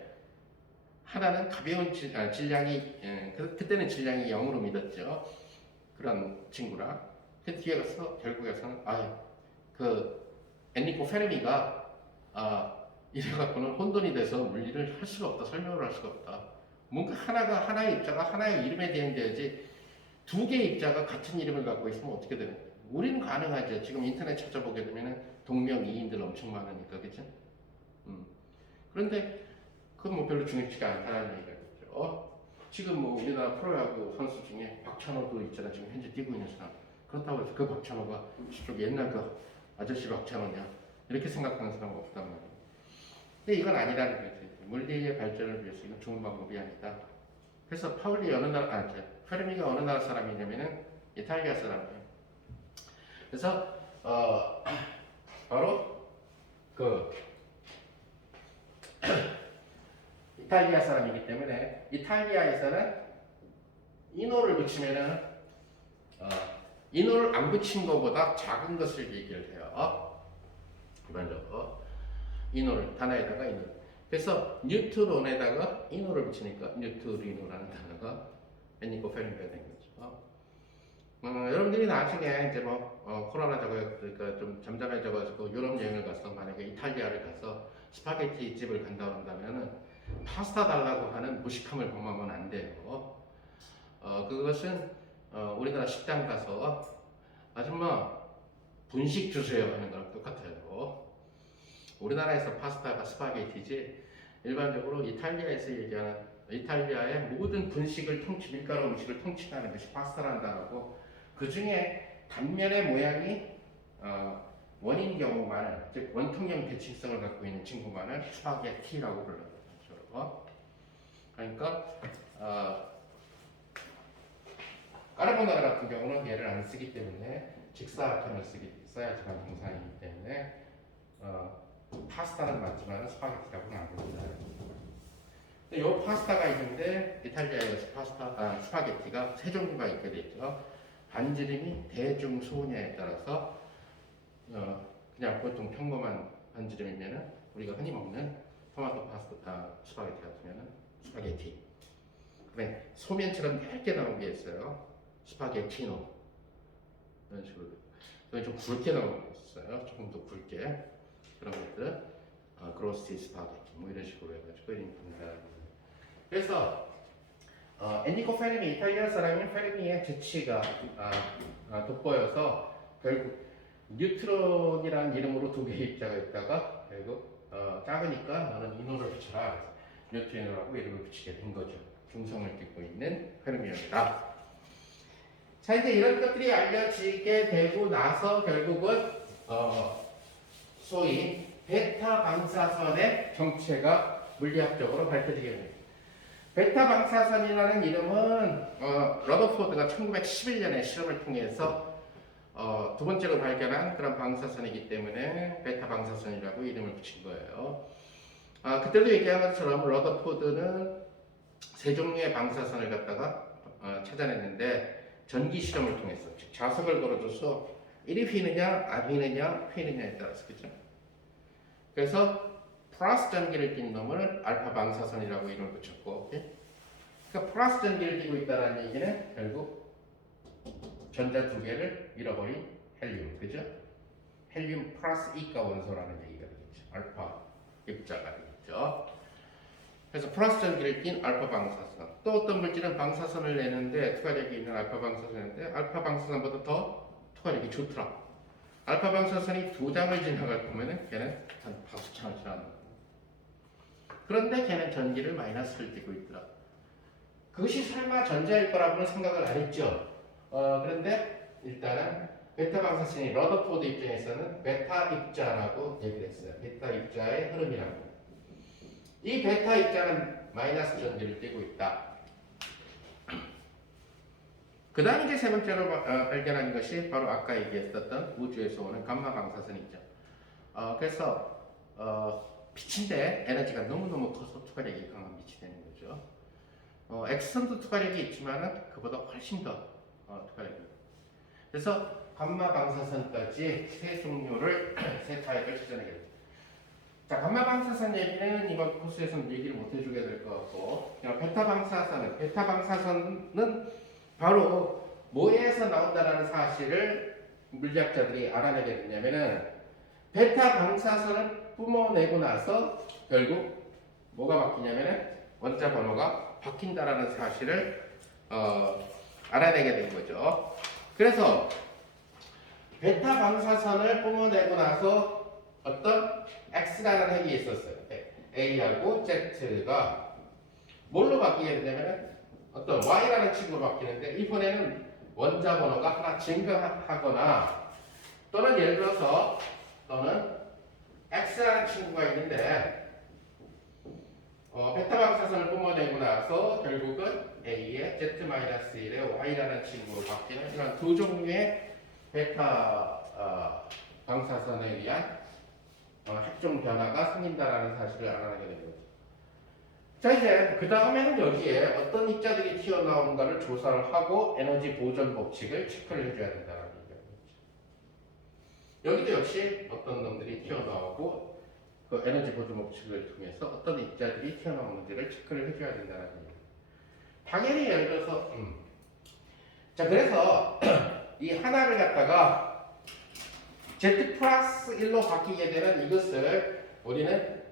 하나는 가벼운 질량이 그때는 질량이 0으로 믿었죠. 그런 친구라. 그 뒤에 가서 결국에서는 그 엔리코 페르미가 이래갖고는 혼돈이 돼서 물리를 할 수가 없다. 설명을 할 수가 없다. 뭔가 하나의 입자가 하나의 이름에 대응돼야지 두 개의 입자가 같은 이름을 갖고 있으면 어떻게 되는 거예요? 우리는 가능하죠. 지금 인터넷 찾아보게 되면 동명이인들 엄청 많으니까, 그죠? 그런데 그건 뭐 별로 중요치가 않다는 얘기겠죠. 지금 뭐 우리나라 프로야구 선수 중에 박찬호도 있잖아. 지금 현재 뛰고 있는 사람. 그렇다고 해서 그 박찬호가 저쪽 옛날 그 아저씨 박찬호냐 이렇게 생각하는 사람은 없단 말이에요. 근데 이건 아니라는 거죠. 물리의 발전을 위해서 이건 좋은 방법이 아니다. 그래서 파울리 페르미가 어느 나라 사람이냐면은 이탈리아 사람이에요. 그래서 바로 그 이탈리아 사람이기 때문에 이탈리아에서는 이노를 붙이면은 이노를 안 붙인 것보다 작은 것을 얘기를 해요. 일반적으로 이노를 단어에다가 이노. 그래서 뉴트론에다가 이노를 붙이니까 뉴트리노라는 단어가 엔리코 페르미가 된 거죠. 여러분들이 나중에 이제 코로나 그러니까 좀 잠잠해져가지고 유럽 여행을 가서 만약에 이탈리아를 가서 스파게티 집을 간다 한다면은 파스타 달라고 하는 무식함을 범하면 안 돼요. 그것은 우리나라 식당 가서 아줌마 분식 주세요 하는 거랑 똑같아요. 우리나라에서 파스타가 스파게티지 일반적으로 이탈리아에서 얘기하는 이탈리아의 모든 분식을 밀가루 음식을 통칭하는 것이 파스타라는 단어고 그 중에 단면의 모양이 원인 경우만을, 즉 원통형 대칭성을 갖고 있는 친구만을 스파게티라고 불러요. 그러니까 까르보나라 같은 경우는 얘를 안 쓰기 때문에 직사각형을 써야지만 정상이기 때문에 파스타는 맞지만 스파게티라고는 안 부릅니다. 이 파스타가 있는데 이탈리아의 스파게티가 세 종류가 있게 되죠. 반지름이 대중소냐에 따라서 그냥 보통 평범한 반지름이면은 우리가 흔히 먹는 토마토 파스타 스파게티 같으면은 스파게티. 그다음에 소면처럼 얇게 나온 게 있어요. 스파게티노. 이런 식으로. 그다음에 좀 굵게 나온 게 있어요. 조금 더 굵게. 그런 것들. 그로스티 스파게티 뭐 이런 식으로 해가지고 입니다. 그래서 엔리코 페르미, 이탈리아 사람인 페르미의 재치가 돋보여서 결국 뉴트론이라는 이름으로 두 개의 입자가 있다가 결국 작으니까 너는 인호를 붙여라. 뉴트론이라고 이름을 붙이게 된 거죠. 중성을 띠고 있는 페르미입니다. 자, 이제 이런 것들이 알려지게 되고 나서 결국은 소위 베타 방사선의 정체가 물리학적으로 밝혀지게 됩니다. 베타 방사선이라는 이름은 러더포드가 1911년에 실험을 통해서 두 번째로 발견한 그런 방사선이기 때문에 베타 방사선이라고 이름을 붙인 거예요. 그때도 얘기한 것처럼 러더포드는 세 종류의 방사선을 갖다가 찾아냈는데 전기 실험을 통해서, 즉 자석을 걸어줘서 이리 휘느냐 안 휘느냐 휘느냐에 따라서, 그죠? 그래서 플러스 전기를 띤 놈을 알파 방사선이라고 이름을 붙였고, 그러니까 플러스 전기를 띠고 있다는 얘기는 결국 전자 두 개를 잃어버린 헬륨, 그죠? 헬륨 플러스 이가 원소라는 얘기가 되겠죠. 알파 입자가 되겠죠. 그래서 플러스 전기를 띤 알파 방사선. 또 어떤 물질은 방사선을 내는데 투과력이 있는 알파 방사선인데 알파 방사선보다 더 투과력이 좋더라. 알파 방사선이 두 장을 지나갈 거면은 걔는 한 5창을 지나간다. 그런데 걔는 전기를 마이너스를 띠고 있더라. 그것이 설마 전자일 거라고는 생각을 안 했죠. 그런데 일단은 베타 방사선이 러더포드 입장에서는 베타 입자라고 얘기를 했어요. 베타 입자의 흐름이라고. 이 베타 입자는 마이너스 전기를 띠고 있다. 그 다음 이제 세 번째로 발견한 것이 바로 아까 얘기했었던 우주에서 오는 감마 방사선이죠. 그래서 빛인데 에너지가 너무너무 커서 투과력이 강한 빛이 되는 거죠. 엑스선도 투과력이 있지만은 그보다 훨씬 더 투과력이. 그래서 감마 방사선까지 세 종류를 세 타입을 찾아내게 됩니다. 자, 감마 방사선 얘기는 이번 코스에서는 얘기를 못 해주게 될 것 같고, 베타 방사선은 바로 뭐에서 나온다라는 사실을 물리학자들이 알아내게 됐냐면은 베타 방사선을 뿜어내고 나서 결국 뭐가 바뀌냐면은 원자 번호가 바뀐다라는 사실을 알아내게 된 거죠. 그래서 베타 방사선을 뿜어내고 나서 어떤 X라는 핵이 있었어요. A하고 Z가 뭘로 바뀌게 되냐면 어떤 Y라는 친구로 바뀌는데 이번에는 원자 번호가 하나 증가하거나 또는 예를 들어서 X라는 친구가 있는데 베타 방사선을 뿜어내고 나서 결국은 A의 Z-1의 Y라는 친구로 바뀌는 이런 두 종류의 베타 방사선에 의한 핵종 변화가 생긴다라는 사실을 알아내게 됩니다. 자, 이제 그 다음에는 여기에 어떤 입자들이 튀어나오는가를 조사를 하고 에너지 보존 법칙을 체크를 해줘야 된다는 얘기입니다. 여기도 역시 어떤 놈들이 튀어나오고 그 에너지 보존 법칙을 통해서 어떤 입자들이 튀어나오는지를 체크를 해줘야 된다는 얘기입니다. 당연히 예를 들어서 자, 그래서 이 하나를 갖다가 Z 플러스 1로 바뀌게 되는 이것을 우리는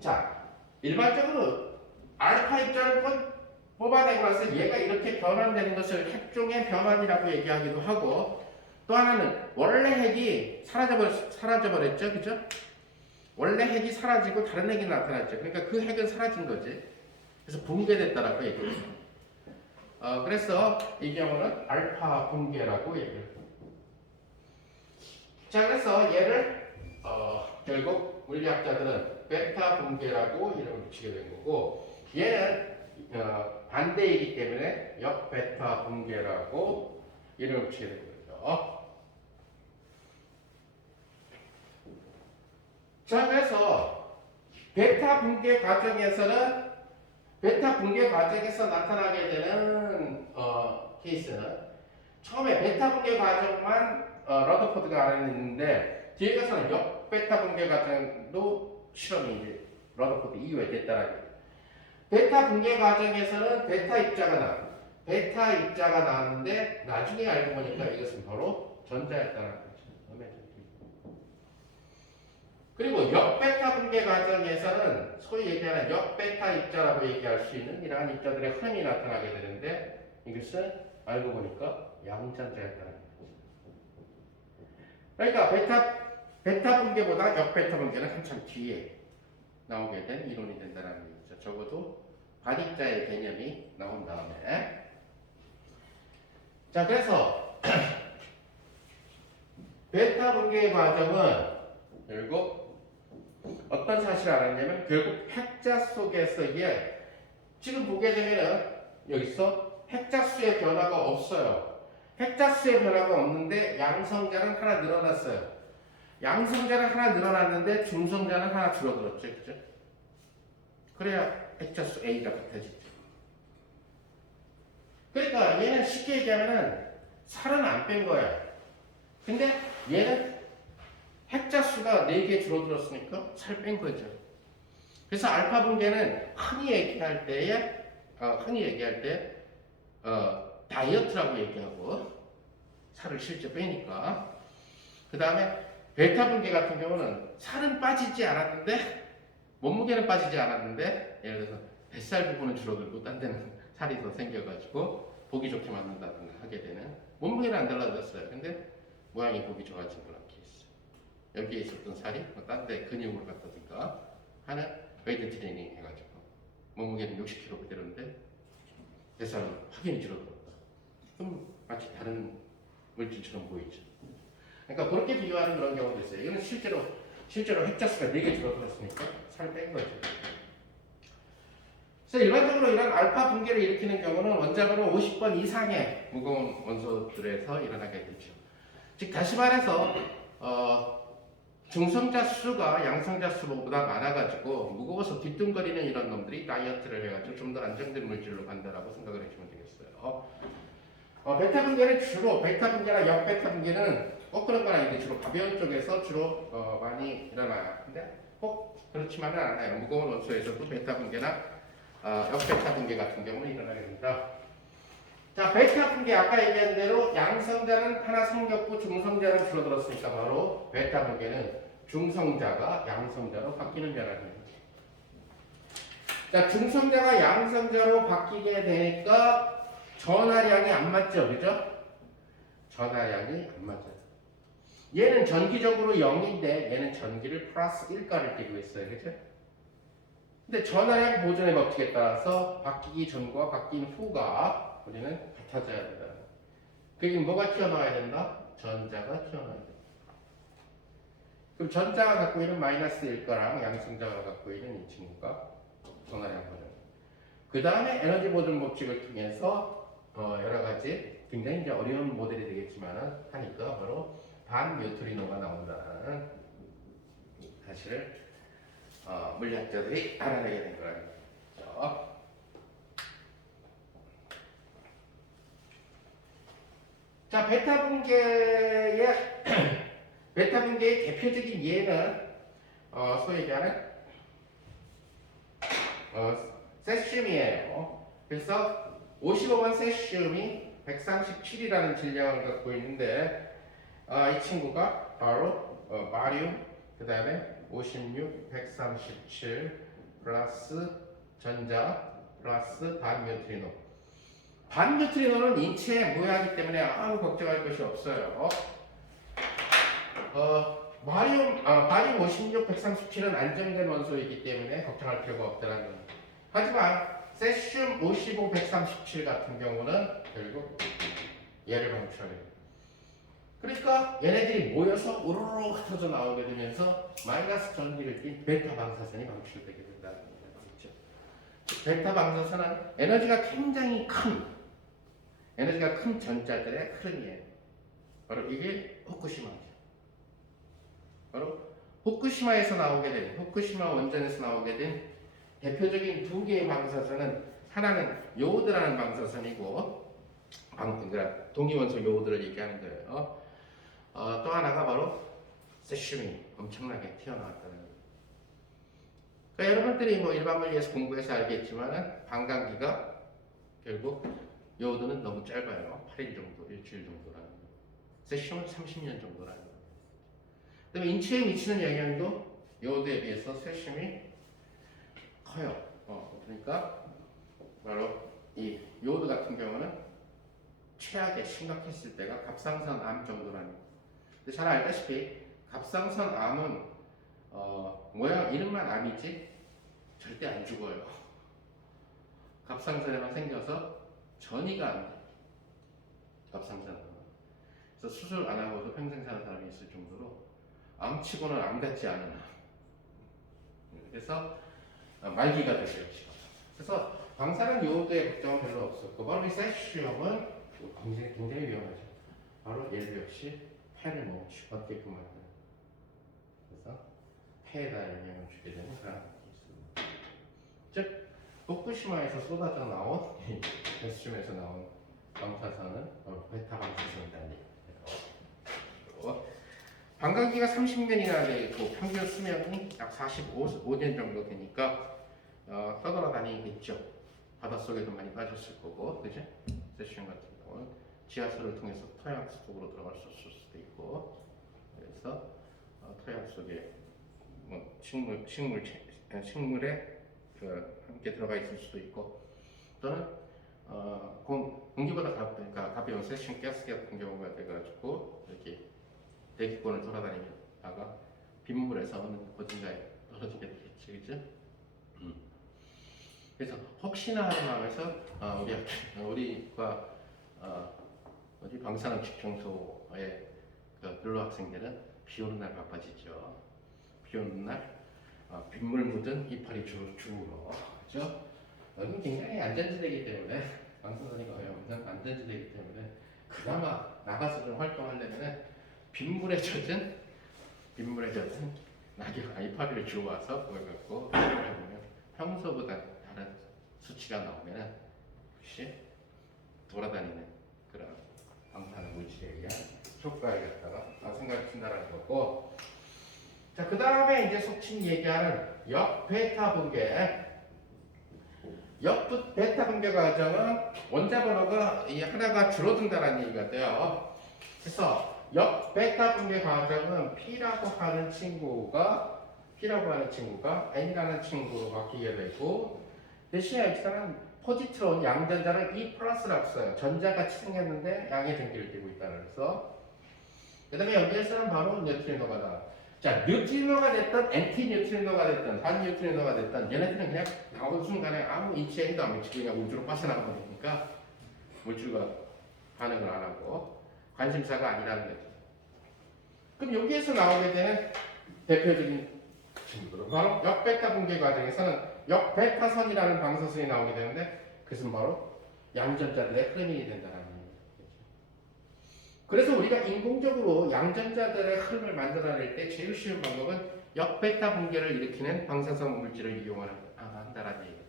자, 일반적으로 알파 입자를 뽑아내고 나서 얘가 이렇게 변환되는 것을 핵종의 변환이라고 얘기하기도 하고, 또 하나는 원래 핵이 사라져버렸죠, 그죠? 원래 핵이 사라지고 다른 핵이 나타났죠. 그러니까 그 핵은 사라진 거지. 그래서 붕괴됐다라고 얘기해요. 그래서 이 경우는 알파 붕괴라고 얘기해요. 자, 그래서 얘를 결국 물리학자들은 베타 붕괴라고 이름을 붙이게 된 거고, 얘는 반대이기 때문에 역베타 붕괴라고 이름을 붙이게 된 거죠. 자, 그래서 베타 붕괴 과정에서 나타나게 되는 케이스는 처음에 베타 붕괴 과정만 러더포드가 알아냈는데 뒤에 가서는 역베타 붕괴 과정도 실험이 이제 러더포드 이후에 됐다라는 거예요. 베타 붕괴 과정에서는 베타 입자가 나왔는데 나중에 알고 보니까 이것은 바로 전자였다는 거죠. 그리고 역베타 붕괴 과정에서는 소위 얘기하는 역베타 입자라고 얘기할 수 있는 이러한 입자들의 흐름이 나타나게 되는데 이것은 알고 보니까 양전자였다는 거죠. 그러니까 베타 붕괴보다 역베타 붕괴는 한참 뒤에 나오게 된 이론이 된다는 얘기죠. 적어도 반입자의 개념이 나온 다음에. 자, 그래서 베타 붕괴의 과정은 결국 어떤 사실을 알았냐면 결국 핵자 속에서의 지금 보게 되면은 여기서 핵자수의 변화가 없어요. 핵자수의 변화가 없는데 양성자는 하나 늘어났어요. 양성자는 하나 늘어났는데 중성자는 하나 줄어들었죠. 그죠? 그래야 핵자수 A가 같아지죠. 그러니까 얘는 쉽게 얘기하면은 살은 안 뺀 거야. 근데 얘는 핵자수가 4개 줄어들었으니까 살 뺀 거죠. 그래서 알파 붕괴는 흔히 얘기할 때 다이어트라고 얘기하고 살을 실제 빼니까. 그 다음에 베타 붕괴 같은 경우는 살은 빠지지 않았는데 몸무게는 빠지지 않았는데 예를 들어서 뱃살 부분은 줄어들고 딴 데는 살이 더 생겨가지고 보기 좋게 만든다든가 하게 되는. 몸무게는 안 달라졌어요. 근데 모양이 보기 좋아진 그런 케이스. 여기에 있었던 살이 딴 데 근육으로 갔다든가 하는 웨이트 트레이닝 해가지고 몸무게는 60kg 그대로인데 뱃살은 확연히 줄어들었다. 그럼 마치 다른 물질처럼 보이죠. 그러니까 그렇게 비교하는 그런 경우도 있어요. 이거는 실제로 핵자수가 4개 줄어들었으니까 살 뺀 거죠. 그래서 일반적으로 이런 알파 붕괴를 일으키는 경우는 원자번호 50번 이상의 무거운 원소들에서 일어나게 되죠. 즉 다시 말해서 중성자 수가 양성자 수보다 많아가지고 무거워서 뒤뚱거리는 이런 놈들이 다이어트를 해가지고 좀 더 안정된 물질로 간다라고 생각을 해주면 되겠어요. 베타 붕괴나 역베타 붕괴는 꼭 그런 건 아닌데 주로 가벼운 쪽에서 주로 많이 일어나요. 근데 꼭 그렇지만은 않아요. 무거운 원소에서도 베타 붕괴나 역베타 붕괴 같은 경우는 일어나게 됩니다. 자, 베타 붕괴 아까 얘기한 대로 양성자는 하나 생겼고 중성자는 줄어들었으니까 바로 베타 붕괴는 중성자가 양성자로 바뀌는 변화입니다. 자, 중성자가 양성자로 바뀌게 되니까 전하량이 안 맞죠, 그죠? 전하량이 안 맞아요. 얘는 전기적으로 0인데 얘는 전기를 플러스 1가를 띠고 있어요, 그죠? 근데 전하량 보존의 법칙에 따라서 바뀌기 전과 바뀐 후가 우리는 같아져야 된다. 그게 뭐가 튀어나와야 된다? 전자가 튀어나와야 된다. 그럼 전자가 갖고 있는 마이너스 1가랑 양성자가 갖고 있는 이 친구가 전하량 보존. 그 다음에 에너지 보존 법칙을 통해서 여러 가지 굉장히 이제 어려운 모델이 되겠지만 하니까 바로 반뉴트리노가 나온다는 사실을 물리학자들이 알아내게 된 거라는 거죠. 자, 베타 붕괴의 대표적인 예는 소위 얘기하는 세슘이에요. 그래서 55번 세슘이 137이라는 질량을 갖고 있는데 이 친구가 바로 바리움, 그 다음에 56, 137 플러스 전자 플러스 반뉴트리노. 반뉴트리노는 인체에 무해하기 때문에 아무 걱정할 것이 없어요. 바리움 56, 137은 안정된 원소이기 때문에 걱정할 필요가 없다는 겁니다. 하지만 세슘 55, 137 같은 경우는 결국 얘를 방출해요. 그러니까 얘네들이 모여서 우르르 흩어져 나오게 되면서 마이너스 전기를 띤 베타 방사선이 방출되게 된다는 거죠. 베타 방사선은 에너지가 큰 전자들의 흐름이에요. 바로 이게 후쿠시마죠. 바로 후쿠시마 원전에서 나오게 된 대표적인 두 개의 방사선은 하나는 요오드라는 방사선이고, 그러니까 동위원소 요오드를 얘기하는 거예요. 또 하나가 바로 세슘이 엄청나게 튀어나왔다는 거예요. 그러니까 여러분들이 뭐 일반 물리에서 공부해서 알겠지만 반감기가 결국 요오드는 너무 짧아요. 8일 정도, 일주일 정도라는 거예요. 세슘은 30년 정도라는 거예요. 그다음에 인체에 미치는 영향도 요오드에 비해서 세슘이 커요. 그러니까 바로 이 요오드 같은 경우는 최악에 심각했을 때가 갑상선 암 정도라는 거예요. 근데 잘 알다시피 갑상선 암은 모양 이름만 암이지 절대 안 죽어요. 갑상선에만 생겨서 전이가 안 돼. 갑상선은. 그래서 수술 안 하고도 평생 사는 사람이 있을 정도로 암치고는 암 같지 않은 암. 그래서 말기가 되죠. 그래서 방사능 요오드의 걱정은 별로 없었고, 바로 이 세슘은 굉장히 위험하죠. 바로 얘도 역시 폐를 죽게끔 만드는. 그래서 폐에다 영향을 주게 되는 그런 게 있습니다. 즉 후쿠시마에서 쏟아져 나온 세슘에서 나온 방사선은 베타 방사선이라는 얘기예요. 반감기가 30년이나 되고 평균 수명이 약 45년 정도 되니까 떠돌아다니겠죠. 바닷속에도 많이 빠졌을 거고, 그죠? 세슘 같은 경우는 지하수를 통해서 토양 속으로 들어갈 수도 있고, 그래서 토양 속에 뭐 식물에 함께 들어가 있을 수도 있고, 또는 공기보다 가벼운 세슘 가스 같은 경우가 돼가지고 이렇게 대기권을 돌아다니다가 빗물에서 어느 어딘가에 떨어지게 되겠지, 그죠? 그래서 혹시나 하는 마음에서 우리과 방사능 측정소의 별로 학생들은 비 오는 날 바빠지죠. 비 오는 날 빗물 묻은 이파리 주우러, 그죠? 여기 굉장히 안전지대이기 때문에, 방사선이 거의 없는 안전지대이기 때문에 그나마 나가서 좀 활동하려면 빗물에 젖은 이파리를 주워와서 그걸 갖고 해보면 평소보다 다른 수치가 나오면 혹시 돌아다니는 그런 방사능 물질에 의한 효과를 갖다가 생각이 든다는 거고, 자, 그 다음에 이제 속칭 얘기하는 역베타 붕괴. 역베타 붕괴 과정은 원자 번호가 하나가 줄어든다는 얘기가 돼요. 그래서 역베타 붕괴 과정은 P라고 하는 친구가 N이라는 친구로 바뀌게 되고, 대신에 여기서는 포지트론 양전자를 E 플러스라고 써요. 전자같이 생겼는데 양의 전기를 띠고 있다 그래서. 그 다음에 여기에서는 바로 뉴트리노가 나와. 자, 뉴트리노가 됐든 엔티 뉴트리노가 됐든 반 뉴트리노가 됐든 얘네들은 그냥 나오는 순간에 아무 인체에도 안 미치고 그냥 우주로 빠져나가면 되니까 물질과 반응을 안 하고 관심사가 아니라는 거죠. 그럼 여기에서 나오게 되는 대표적인 친구들은 바로 역베타 붕괴 과정에서는 역베타선이라는 방사선이 나오게 되는데, 그것은 바로 양전자들의 흐름이 된다는 얘기죠. 그래서 우리가 인공적으로 양전자들의 흐름을 만들어낼 때 제일 쉬운 방법은 역베타 붕괴를 일으키는 방사성 물질을 이용한다는 얘기죠.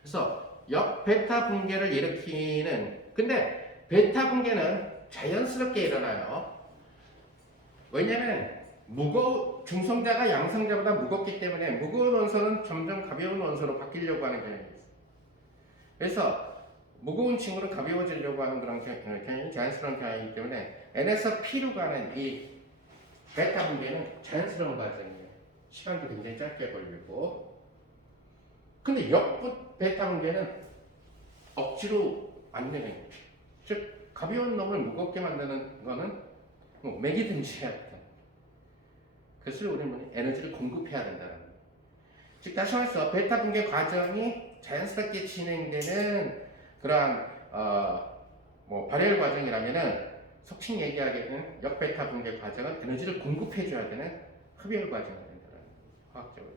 그래서 역베타 붕괴를 일으키는, 근데 베타 붕괴는 자연스럽게 일어나요. 왜냐면 중성자가 양성자보다 무겁기 때문에 무거운 원소는 점점 가벼운 원소로 바뀌려고 하는 경향이 있어요. 그래서 무거운 친구는 가벼워지려고 하는 그런 경향이 자연스러운 경향이기 때문에 N에서 P로 가는 이 베타 붕괴는 자연스러운 과정이에요. 시간도 굉장히 짧게 걸리고. 근데 베타 붕괴는 억지로 만드는 거예요. 즉 가벼운 놈을 무겁게 만드는 거는 뭐 맥이든지 해야 돼. 그래서 우리는 에너지를 공급해야 된다는 거예요. 즉 다시 말해서 베타 붕괴 과정이 자연스럽게 진행되는 그러한 발열 과정이라면은 속칭 얘기하게 되는 역베타 붕괴 과정은 에너지를 공급해줘야 되는 흡열 과정이 된다는 화학적으로.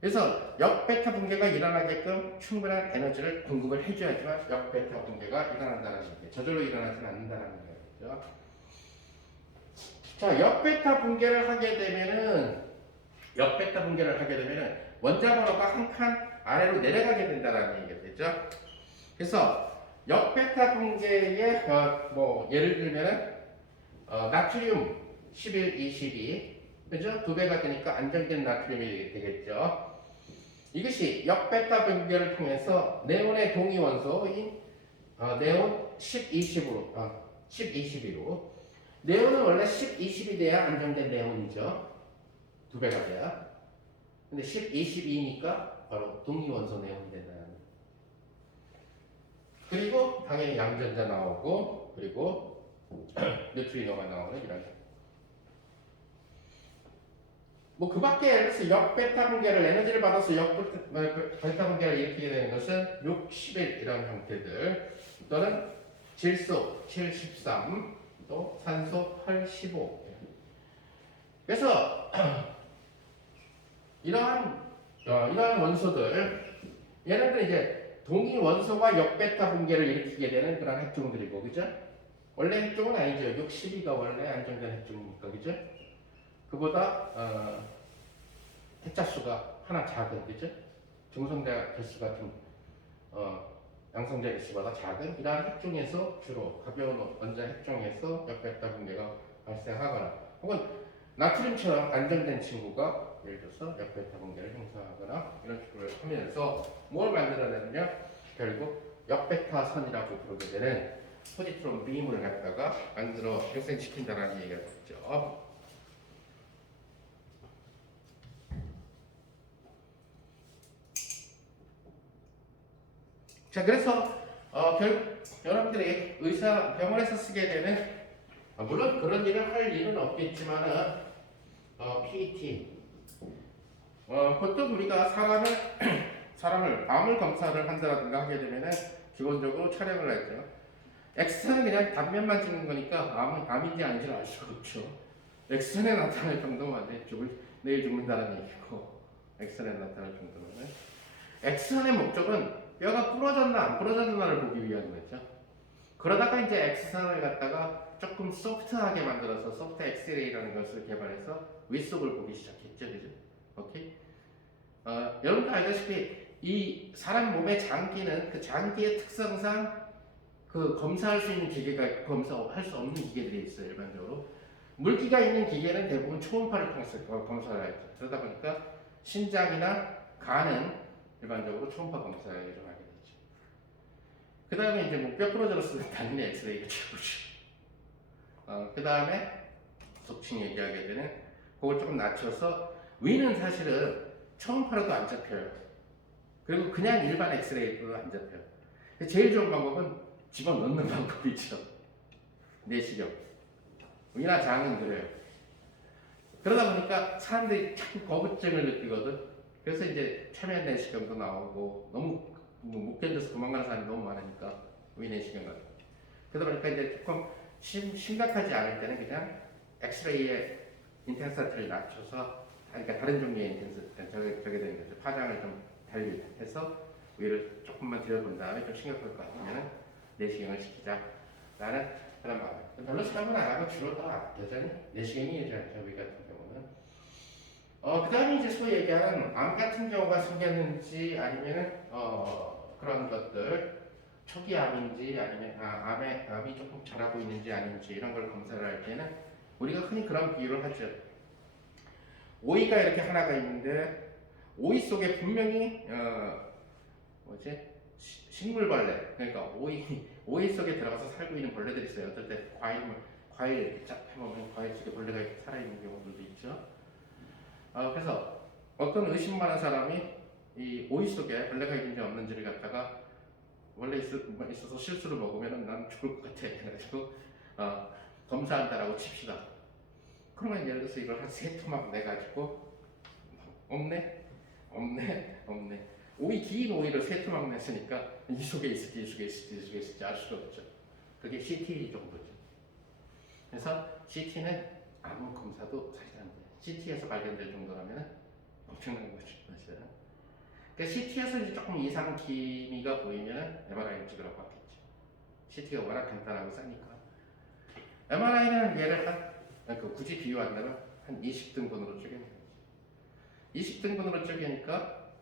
그래서 역베타 붕괴가 일어나게끔 충분한 에너지를 공급을 해줘야지만 역베타 붕괴가 일어난다는 얘기예요. 저절로 일어나지는 않는다는 얘기죠. 자, 역베타 붕괴를 하게 되면은 원자 번호가 한 칸 아래로 내려가게 된다는 얘기가 되죠. 그래서 역베타 붕괴의 뭐 예를 들면은 나트륨 11, 22 그죠? 두 배가 되니까 안정된 나트륨이 되겠죠. 이것이 역베타 붕괴를 통해서 네온의 동위 원소인 네온 10, 20으로 10, 22로 네온은 원래 10, 20이 돼야 안정된 네온이죠. 두 배가 돼야. 근데 10, 22니까 바로 동위 원소 네온이 된다는. 그리고 당연히 양전자 나오고 그리고 뉴트리노가 나오는 이런. 뭐 그밖에 예를 들어서 역베타 붕괴를 에너지를 받아서 역베타 붕괴를 일으키게 되는 것은 6, 11 이런 형태들 또는 질소 7, 13 또 산소 8, 15 그래서 이러한 원소들 얘네들 이제 동위 원소가 역베타 붕괴를 일으키게 되는 그런 핵종들이고 그죠? 원래 핵종은 아니죠. 6, 12가 원래 안정된 핵종이니까 그죠? 그보다 핵자수가 하나 작은 그죠? 중성자 개수가 좀 양성자 개수보다 작은 이러한 핵종에서 주로 가벼운 원자 핵종에서 역베타 붕괴가 발생하거나 혹은 나트륨처럼 안정된 친구가 예를 들어서 역베타 붕괴를 형성하거나 이런 식으로 하면서 뭘 만들어내느냐 결국 역베타선이라고 부르게 되는 포지트론 빔을 갖다가 만들어 형성시킨다는 얘기가 있죠. 자, 그래서 결국 여러분들이 병원에서 쓰게 되는 물론 그런 일을 할 일은 없겠지만은 PET 보통 우리가 사람을 암을 검사를 한다든가 하게 되면은 기본적으로 촬영을 하죠. 엑스선은 그냥 단면만 찍는 거니까 암인지 아닌지 알 수가 없죠. 엑스선에 나타날 정도만 내일 죽는다는 얘기고 엑스선에 나타날 정도면은 엑스선의 목적은 뼈가 부러졌나 안 부러졌나를 보기 위한 거죠. 그러다가 이제 엑스선을 갖다가 조금 소프트하게 만들어서 소프트 엑스레이라는 것을 개발해서 윗속을 보기 시작했죠, 그죠? 오케이. 여러분도 알다시피 이 사람 몸의 장기는 그 장기의 특성상 그 검사할 수 있는 기계가 검사할 수 없는 기계들이 있어요, 일반적으로. 물기가 있는 기계는 대부분 초음파를 통해서 검사를 하죠. 그러다 보니까 신장이나 간은 일반적으로 초음파 검사를 좀 하게 되죠. 그 다음에 이제 뭐 뼈 부러졌을 때 당연히 엑스레이를 찍어보죠. 그 다음에 속칭 얘기하게 되는 그걸 조금 낮춰서 위는 사실은 초음파로도 안 잡혀요. 그리고 그냥 일반 엑스레이로도 안 잡혀요. 제일 좋은 방법은 집어넣는 방법이죠. 내시경. 위나 장은 그래요. 그러다 보니까 사람들이 자꾸 거부증을 느끼거든. 그래서 이제 최면 내시경도 나오고 너무 못 견뎌서 도망가는 사람이 너무 많으니까 위 내시경 같은. 그러다 보니까 이제 조금 심각하지 않을 때는 그냥 엑스레이의 인텐시티를 낮춰서 그러니까 다른 종류의 인텐시티 저게 되는 거죠. 파장을 좀 달리 해서 위를 조금만 들여본 다음에 좀 심각할 것 같으면 내시경을 시키자라는 그런 마음. 별로 사용은 안 하고 주로 다 여전히 내시경이 예전에 위 같은 경우는. 그 다음에 이제 소위 얘기하는 암 같은 경우가 생겼는지 아니면은 그런 것들 초기 암인지 아니면 암이 조금 자라고 있는지 아닌지 이런 걸 검사를 할 때는 우리가 흔히 그런 비유를 하죠. 오이가 이렇게 하나가 있는데 오이 속에 분명히 식물벌레 그러니까 오이 속에 들어가서 살고 있는 벌레들이 있어요. 어떨 때 과일 이렇게 쫙 해보면 과일 속에 벌레가 이렇게 살아있는 경우들도 있죠. 그래서 어떤 의심 많은 사람이 이 오이 속에 벌레가 있는지 없는지를 갖다가 원래 있어서 실수로 먹으면 난 죽을 것 같아. 그래가지고 검사한다라고 칩시다. 그러면 예를 들어서 이걸 한 3토막 내가지고 없네. 긴 오이를 3토막 냈으니까 이 속에 있을지 알 수가 없죠. 그게 CT 정도죠. 그래서 CT는 아무 검사도 사실 안 돼요. CT에서 발견될 정도라면 엄청난 것이죠. 그러니까 CT에서 이제 조금 이상 기미가 보이면 MRI를 찍으라고 하겠죠. CT가 워낙 간단하고 싸니까. MRI는 얘를 굳이 비유한다면 한 20등분으로 쪼개는 거죠. 20등분으로 쪼개니까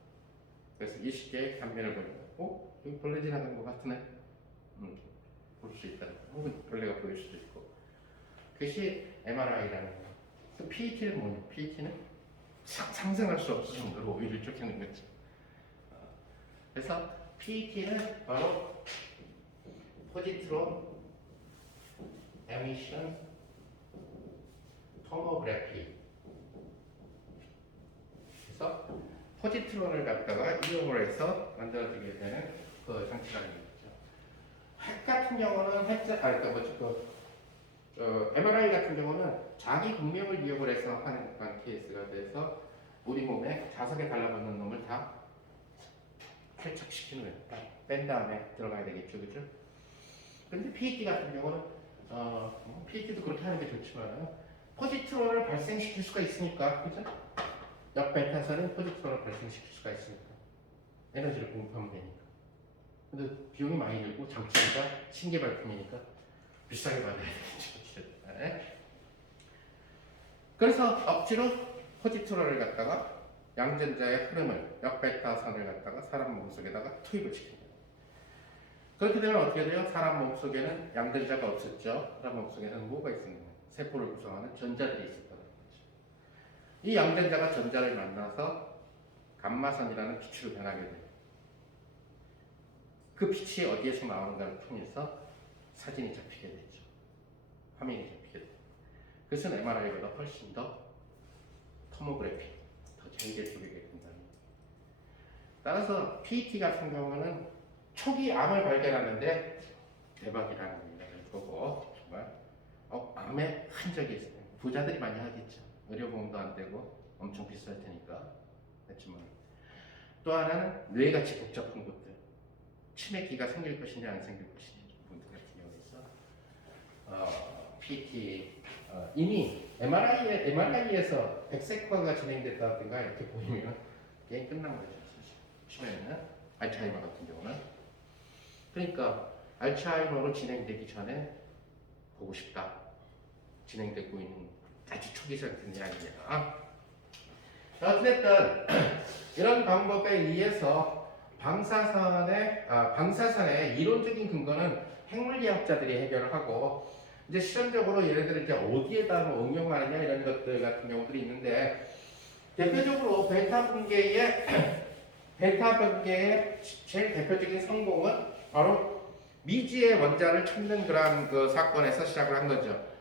그래서 20개의 단면을 보면 여기 벌레 지나가는 것 같으네. 볼 수 있다. 혹은 벌레가 보일 수도 있고. 그것이 MRI라는 거예요. 그 PET는 뭐냐? PET는 상상할 수 없을 정도로 오일을 쪼개는 거죠. 그래서 PET는 바로 포지트론 에미션 토모그래피. 그래서 포지트론을 갖다가 이용을 해서 만들어지게 되는 그 장치가 있는 거죠. 핵 같은 경우는 MRI 같은 경우는 자기 공명을 이용을 해서 하는 그런 케이스가 돼서 우리 몸에 자석에 달라붙는 놈을 다 탈착시키는 거예요. 뺀 다음에 들어가야 되겠죠, 그죠? 그런데 PET 같은 경우는 PET도 그렇게 하는 게 좋지만 포지트론을 발생시킬 수가 있으니까, 그죠? 역베타선은 포지트론을 발생시킬 수가 있으니까 에너지를 공급하면 되니까. 근데 비용이 많이 들고 장치가 신개 발품이니까 비싸게 받아야 되겠죠. 네. 그래서 억지로 포지트론을 갖다가 양전자의 흐름을 역베타선을 갖다가 사람 몸속에다가 투입을 시킵니다. 그렇게 되면 어떻게 돼요? 사람 몸속에는 양전자가 없었죠. 사람 몸속에는 뭐가 있습니까? 세포를 구성하는 전자들이 있었다는 거죠. 이 양전자가 전자를 만나서 감마선이라는 빛으로 변하게 돼요. 그 빛이 어디에서 나오는가를 통해서 사진이 잡히게 되죠. 화면이 잡히게 돼요. 그것은 MRI보다 훨씬 더 토모그래피, 더 잘게 쪼개게 된다는 거예요. 따라서 PET 같은 경우는 초기 암을 발견하는데 대박이라는 겁니다. 보고 정말 암에 흔적이 있어요. 부자들이 많이 하겠죠. 의료보험도 안 되고 엄청 비쌀 테니까. 그렇지만 또 하나는 뇌같이 복잡한 곳들, 치매기가 생길 것이냐 안 생길 것이냐 분들 같은 경우에서 PET 이미 MRI에서 백색화가 진행됐다든가 이렇게 보이면 게임 끝난 거죠. 치매는 알츠하이머 같은 경우는. 그러니까 알츠하이머로 진행되기 전에 보고 싶다. 진행되고 있는 아주 초기 상태냐 아니냐. 어쨌든 이런 방법에 의해서 방사선의 이론적인 근거는 핵물리학자들이 해결을 하고, 이제 실험적으로 얘네들을 이제 어디에다 응용하느냐 이런 것들 같은 경우들이 있는데, 대표적으로 베타 분계의 제일 대표적인 성공은 바로 미지의 원자를 찾는 그런 그 사건에서 시작을 한 거죠.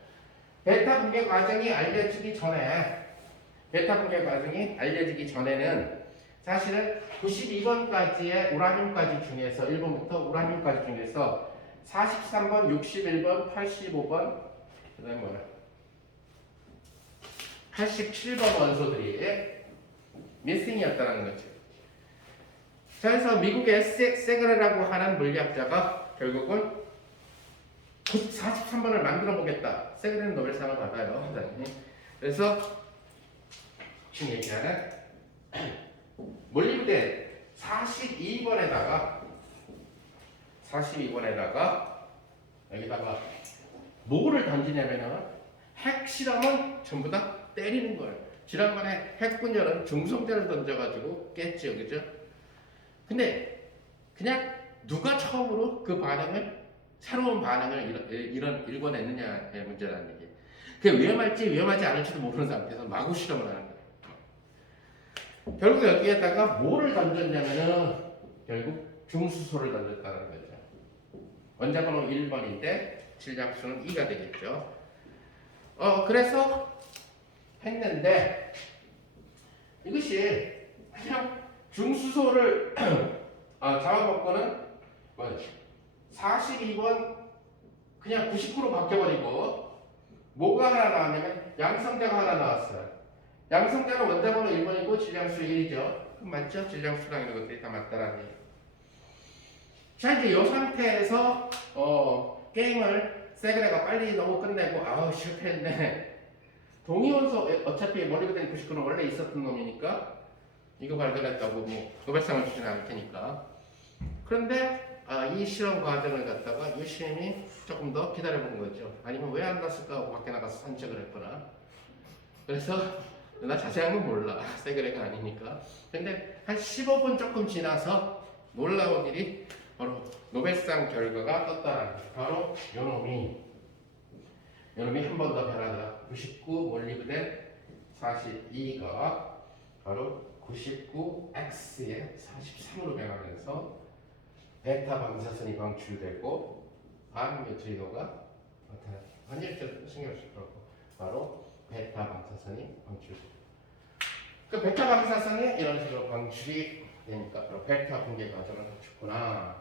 베타 분계 과정이 알려지기 전에는 사실은 92번까지의 우라늄까지 중에서 1번부터 우라늄까지 중에서 43번, 61번, 85번, 그다음에 뭐야? 87번 원소들이 미싱이었다는 거죠. 그래서 미국의 세그레라고 하는 물리학자가 결국은 43번을 만들어 보겠다. 세그레는 노벨상을 받아요. 그래서 지금 얘기하는 몰리브덴 42번에다가 여기다가 뭐를 던지냐면은 핵 실험은 전부 다 때리는 거예요. 지난번에 핵분열은 중성자를 던져가지고 깼죠, 그죠? 근데 그냥 누가 처음으로 새로운 반응을 일궈냈느냐의 문제라는 얘기예요. 그게 위험하지 않을지도 모르는 상태에서 마구 실험을 하는 거예요. 결국 여기에다가 뭐를 던졌냐면은 결국 중수소를 던졌다는 거죠. 원자번호 1번인데 질량수는 2가 되겠죠. 그래서 했는데 이것이 그냥 중수소를 잡아먹고는 42번 그냥 90% 바뀌어버리고 뭐가 하나 나왔냐면 양성자가 하나 나왔어요. 양성자는 원자번호 1번이고 질량수 1이죠. 그럼 맞죠? 질량수랑 이런 것들이 다 맞다라는 얘기. 자, 이제 이 상태에서 게임을 세그레가 빨리 너무 끝내고 아우 실패했네. 동위원소 어차피 몰리브덴 99는 원래 있었던 놈이니까 이거 발견했다고 뭐 노벨상을 주지는 않을 테니까. 그런데 이 실험 과정을 갖다가 유시민이 조금 더 기다려본 거죠. 아니면 왜 안 났을까 하고 밖에 나가서 산책을 했거나. 그래서 나 자세한 건 몰라. 세그레가 아니니까. 근데 한 15분 조금 지나서 놀라운 일이 바로 노벨상 결과가 떴다는 거예요. 바로 요놈이 한 번 더 변하다. 99 몰리브덴 42가 바로 99X에 43으로 변하면서 베타 방사선이 방출되고 반뉴트리노가 반일절 신경 쓰더라고. 바로 베타 방사선이 방출되고. 그 베타 방사선이 이런 식으로 방출이 되니까 바로 베타 붕괴 과정을 거쳤구나.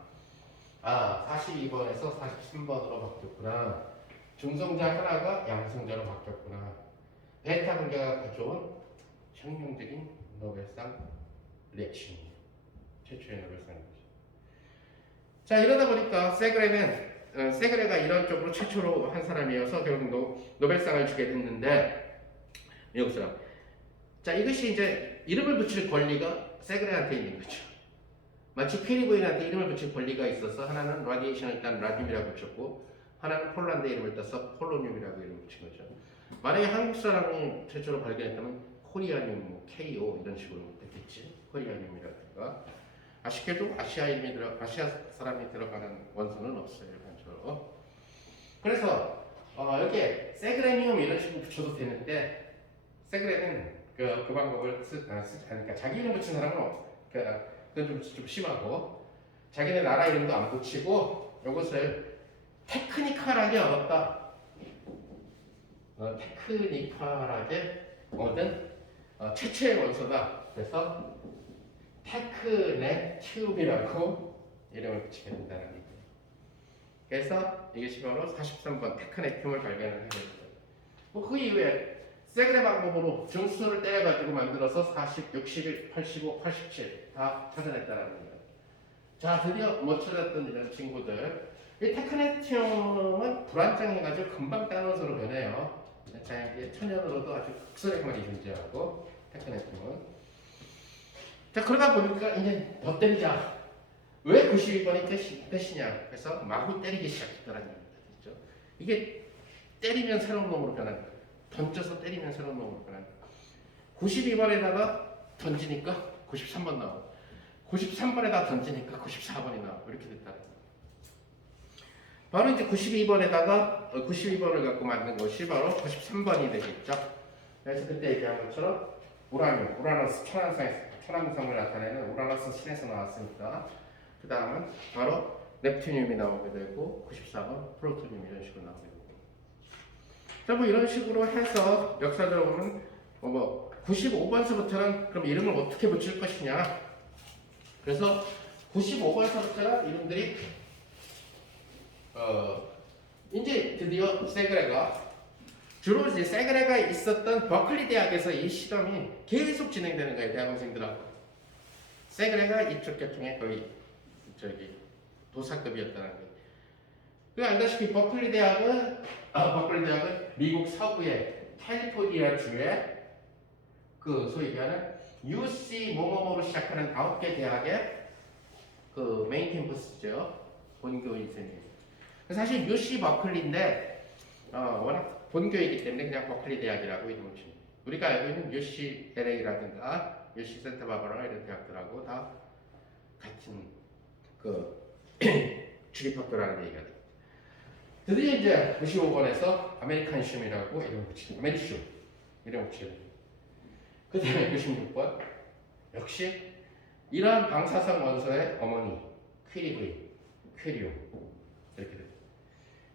42번에서 43번으로 바뀌었구나. 중성자 하나가 양성자로 바뀌었구나. 베타 붕괴가 가져온 혁명적인 노벨상 리액션이에요. 최초의 노벨상이죠. 자, 이러다 보니까 세그레가 이런 쪽으로 최초로 한 사람이어서 결국 노벨상을 주게 됐는데, 미국 사람. 자, 이것이 이제 이름을 붙일 권리가 세그레한테 있는 거죠. 마치 퀴리부인한테 이름을 붙일 권리가 있어서 하나는 라디에이션을 일단 라듐이라고 붙였고, 하나는 폴란드 이름을 따서 폴로늄이라고 이름을 붙인 거죠. 만약에 한국 사람이 최초로 발견했다면 코리아늄, 뭐 KO 이런 식으로 됐겠지. 코리아늄이라든가. 아쉽게도 아시아 사람이 들어가는 원소는 없어요, 일반적으로. 그래서 이렇게 세그레늄 이런 식으로 붙여도 되는데, 세그레는 그 방법을 그러니까 자기 이름 붙인 사람은 그건 좀 심하고, 자기네 나라 이름도 안 붙이고, 이것을 테크니컬하게 얻었다. 테크니컬하게 얻은 최초의 원소다. 그래서 테크네튬이라고 이름을 붙이게 된다는 얘기예요. 그래서 이것이 바로 43번 테크네튬을 발견을 하게 됐어요. 그 이후에 세그레 방법으로 중수를 때려가지고 만들어서 40, 61, 85, 87 다 찾아냈다는 거예요. 자, 드디어 못 찾았던 이런 친구들. 이 테크네튬은 불안정해가지고 금방 딴 원소로 변해요. 자, 천연으로도 아주 극소량만이 존재하고, 테크네튬은. 자, 그러다 보니까 이제 더 때리자. 왜 92번이 뜻이냐? 그래서 마구 때리기 시작했다는 얘기가 되죠. 이게 때리면 새로운 놈으로 변한다. 던져서 때리면 새로운 놈으로 변한다. 92번에다가 던지니까 93번 나오고, 93번에다가 던지니까 94번이 나오고, 이렇게 됐다. 바로 이제 92번을 갖고 만든 것이 바로 93번이 되겠죠. 그래서 그때 얘기한 것처럼 우라노스 천왕성을 나타내는 우라노스 신에서 나왔으니까, 그 다음은 바로 넵튠늄이 나오게 되고, 94번 플루토늄 이런 식으로 나오게 되고. 자, 뭐 이런 식으로 해서 역사적으로 보면 95번서부터는 그럼 이름을 어떻게 붙일 것이냐. 그래서 95번서부터는 이름들이 이제 드디어 주로 이제 세그레가 있었던 버클리 대학에서 이 실험이 계속 진행되는 거예요, 대학원생들하고. 세그레가 이쪽 계통의 거의 도사급이었다는 거예요. 그 알다시피 버클리 대학은 미국 서부의 캘리포니아 주의 그 소위 얘기하는 UC 뭐뭐뭐로 시작하는 9개 대학의 그 메인 캠퍼스죠. 본교인 셈이에요. 사실 UC 버클리인데 워낙 본교이기 때문에 그냥 버클리 대학이라고 이름을 칩니다. 우리가 알고 있는 UC LA라든가 UC 센타바바라 이런 대학들하고 다 같은 그 주립학교라는 얘기가 됩니다. 드디어 이제 95번에서 아메리칸슘이라고 이름을 붙이죠. 아메리슘 이름을 붙이죠. 그 다음에 96번 역시 이러한 방사성 원소의 어머니 퀴리움 이렇게 됩니다.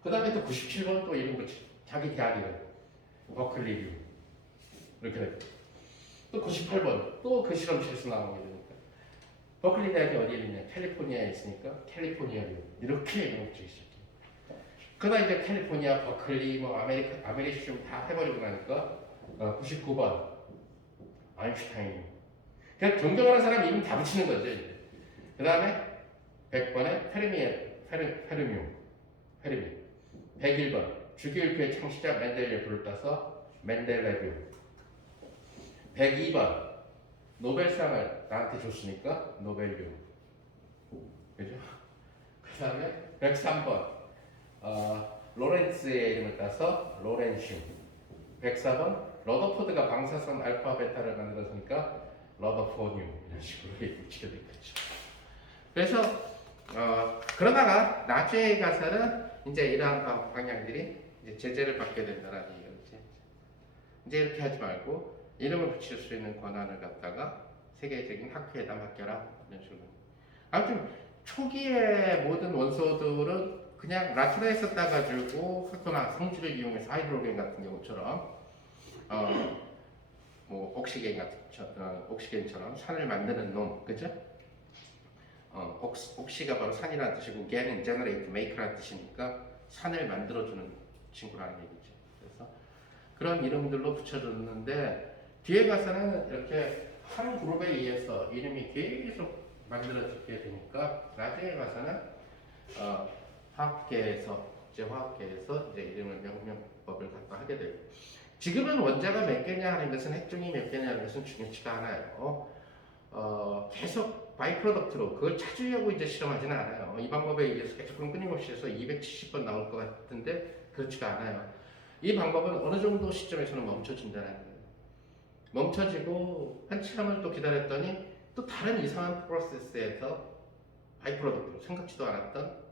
그 다음에 또 97번 또 이름 붙이죠. 자기 대학 이름 버클리륨 이렇게 됩니다. 또 98번 또 그 실험실에서 나오게 됩니다. 버클리 대학이 어디에 있냐? 캘리포니아에 있으니까 캘리포니아륨 이렇게 이름을 붙이기 시작해요. 그러다 이제 캘리포니아, 버클리, 아메리슘 다 해버리고 나니까 99번 아인슈타인. 그냥 존경하는 사람 이름 다 붙이는 거죠. 그 다음에 100번에 페르미. 101번 주기율표의 창시자 멘델레프를 따서 멘델레브. 102번 노벨상을 나한테 줬으니까 노벨류. 그죠? 그 다음에 103번 로렌츠의 이름을 따서 로렌슘. 104번 러더포드가 방사선 알파 베타를 만들었으니까 러더포늄. 이런 식으로 붙이게 된 거죠. 그래서 그러다가 나중에 가서는 이제 이러한 방향들이 이제 제재를 받게 된다는 얘기죠. 이제 이렇게 하지 말고 이름을 붙일 수 있는 권한을 갖다가 세계적인 학회에다 맡겨라 이런 식으로. 아무튼 초기에 모든 원소들은 그냥 라트라에서 따가지고 학교나 성질을 이용해서 하이드로겐 같은 경우처럼 뭐 옥시겐처럼 산을 만드는 놈, 그죠? 옥시가 바로 산이라는 뜻이고 겐은 generate, make라는 뜻이니까 산을 만들어주는 친구라는 얘기죠. 그래서 그런 이름들로 붙여줬는데 뒤에 가서는 이렇게 한 그룹에 의해서 이름이 계속 만들어지게 되니까 나중에 가서는 화학계에서 이제 이름을 명명법을 갖고 하게 되고 지금은 원자가 몇 개냐 하는 것은 핵종이 몇 개냐 하는 것은 중요치가 않아요. 계속 바이 프로덕트로 그걸 찾으려고 이제 실험하지는 않아요. 이 방법에 의해서 계속 끊임없이 해서 270번 나올 것 같은데 그렇지가 않아요. 이 방법은 어느 정도 시점에서는 멈춰진다는 거예요. 멈춰지고 한참을 또 기다렸더니 또 다른 이상한 프로세스에서 바이 프로덕트로 생각지도 않았던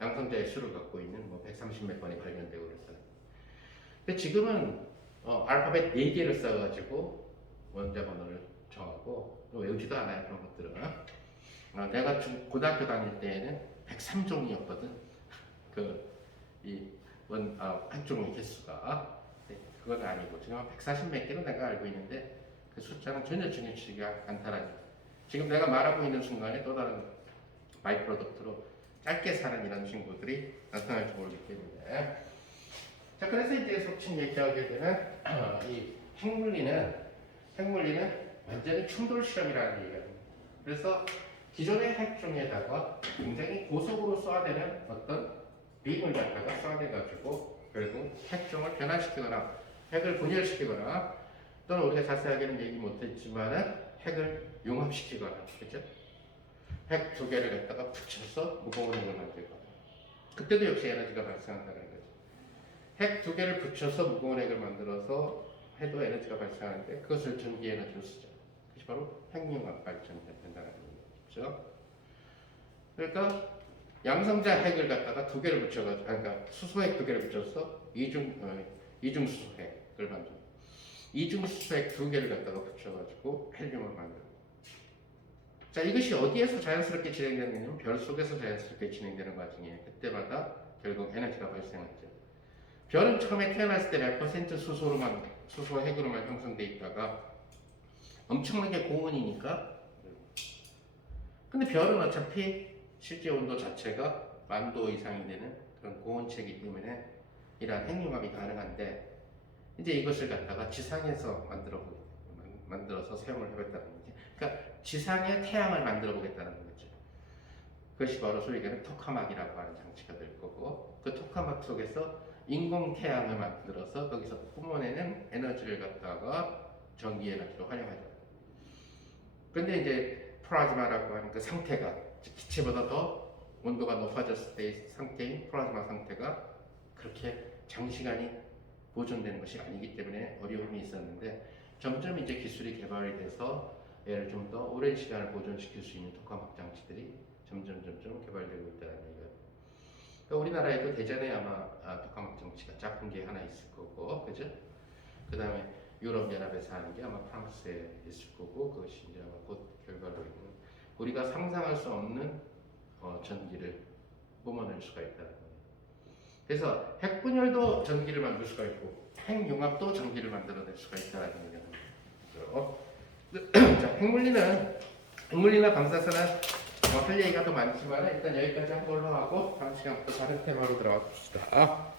양성자의 수를 갖고 있는 뭐 130 몇 번이 발견되고 그랬어요. 근데 지금은 알파벳 4개를 써가지고 원자 번호를 정하고 외우지도 않아요. 그런 것들은. 내가 고등학교 다닐 때에는 103종이었거든. 한종의 개수가. 그건 아니고 지금 140 몇 개로 내가 알고 있는데 그 숫자는 전혀 중요치가 않다라는. 지금 내가 말하고 있는 순간에 또 다른 바이 프로덕트로 짧게 사는 이런 친구들이 나타날지 모르기 때문에. 자, 그래서 이제 속칭 얘기하게 되는 이 핵물리는 완전히 충돌 실험이라는 얘기예요. 그래서 기존의 핵 중에다가 굉장히 고속으로 쏘아대는 어떤 빔을 갖다가 쏘아대가지고 결국 핵종을 변화시키거나 핵을 분열시키거나 또는 우리가 자세하게는 얘기 못했지만은 핵을 융합시키거나, 그죠? 핵 두 개를 갖다가 붙여서 무거운 핵을 만들거나. 그때도 역시 에너지가 발생한다는 거죠. 핵 두 개를 붙여서 무거운 핵을 만들어서 해도 에너지가 발생하는데 그것을 전기 에너지로 쓰죠. 그것이 바로 핵융합 발전이 된다는 거죠. 그러니까 양성자 핵을 갖다가 두 개를 붙여가지고, 그러니까 수소핵 두 개를 붙여서 이중 수소핵을 만들고, 이중 수소핵 두 개를 갖다가 붙여가지고 헬륨을 만들고. 자, 이것이 어디에서 자연스럽게 진행되느냐면 별 속에서 자연스럽게 진행되는 과정이에요. 그때마다 결국 에너지가 발생하죠. 별은 처음에 태어났을 때 몇 퍼센트 수소 핵으로만 형성돼 있다가 엄청나게 고온이니까. 근데 별은 어차피 실제 온도 자체가 10,000도 이상이 되는 그런 고온체이기 때문에 이러한 핵융합이 가능한데 이제 이것을 갖다가 지상에서 만들어서 사용을 해봤다는 거지. 그러니까 지상에 태양을 만들어 보겠다는 거죠. 그것이 바로 소위 얘기하는 토카막이라고 하는 장치가 될 거고, 그 토카막 속에서 인공 태양을 만들어서 거기서 뿜어내는 에너지를 갖다가 전기 에너지로 활용하죠. 그런데 이제 플라즈마라고 하는 그 상태가 기체보다 더 온도가 높아졌을 때의 상태인 플라즈마 상태가 그렇게 장시간이 보존되는 것이 아니기 때문에 어려움이 있었는데 점점 이제 기술이 개발이 돼서 얘를 좀 더 오랜 시간을 보존시킬 수 있는 토카막 장치들이 점점 개발되고 있다는 얘기예요. 그러니까 우리나라에도 대전에 아마 토카막 장치가 작은 게 하나 있을 거고, 그죠? 그 다음에 유럽 연합에서 하는 게 아마 프랑스에 있을 거고, 그것이 이제 아마 곧 결과로 있는 우리가 상상할 수 없는 전기를 뿜어낼 수가 있다는 거예요. 그래서 핵분열도 전기를 만들 수가 있고 핵융합도 전기를 만들어낼 수가 있다는 얘기예요. 자, 핵물리나 방사선은 할 얘기가 더 많지만 일단 여기까지 한 걸로 하고 다음 시간부터 다른 테마로 들어가 봅시다.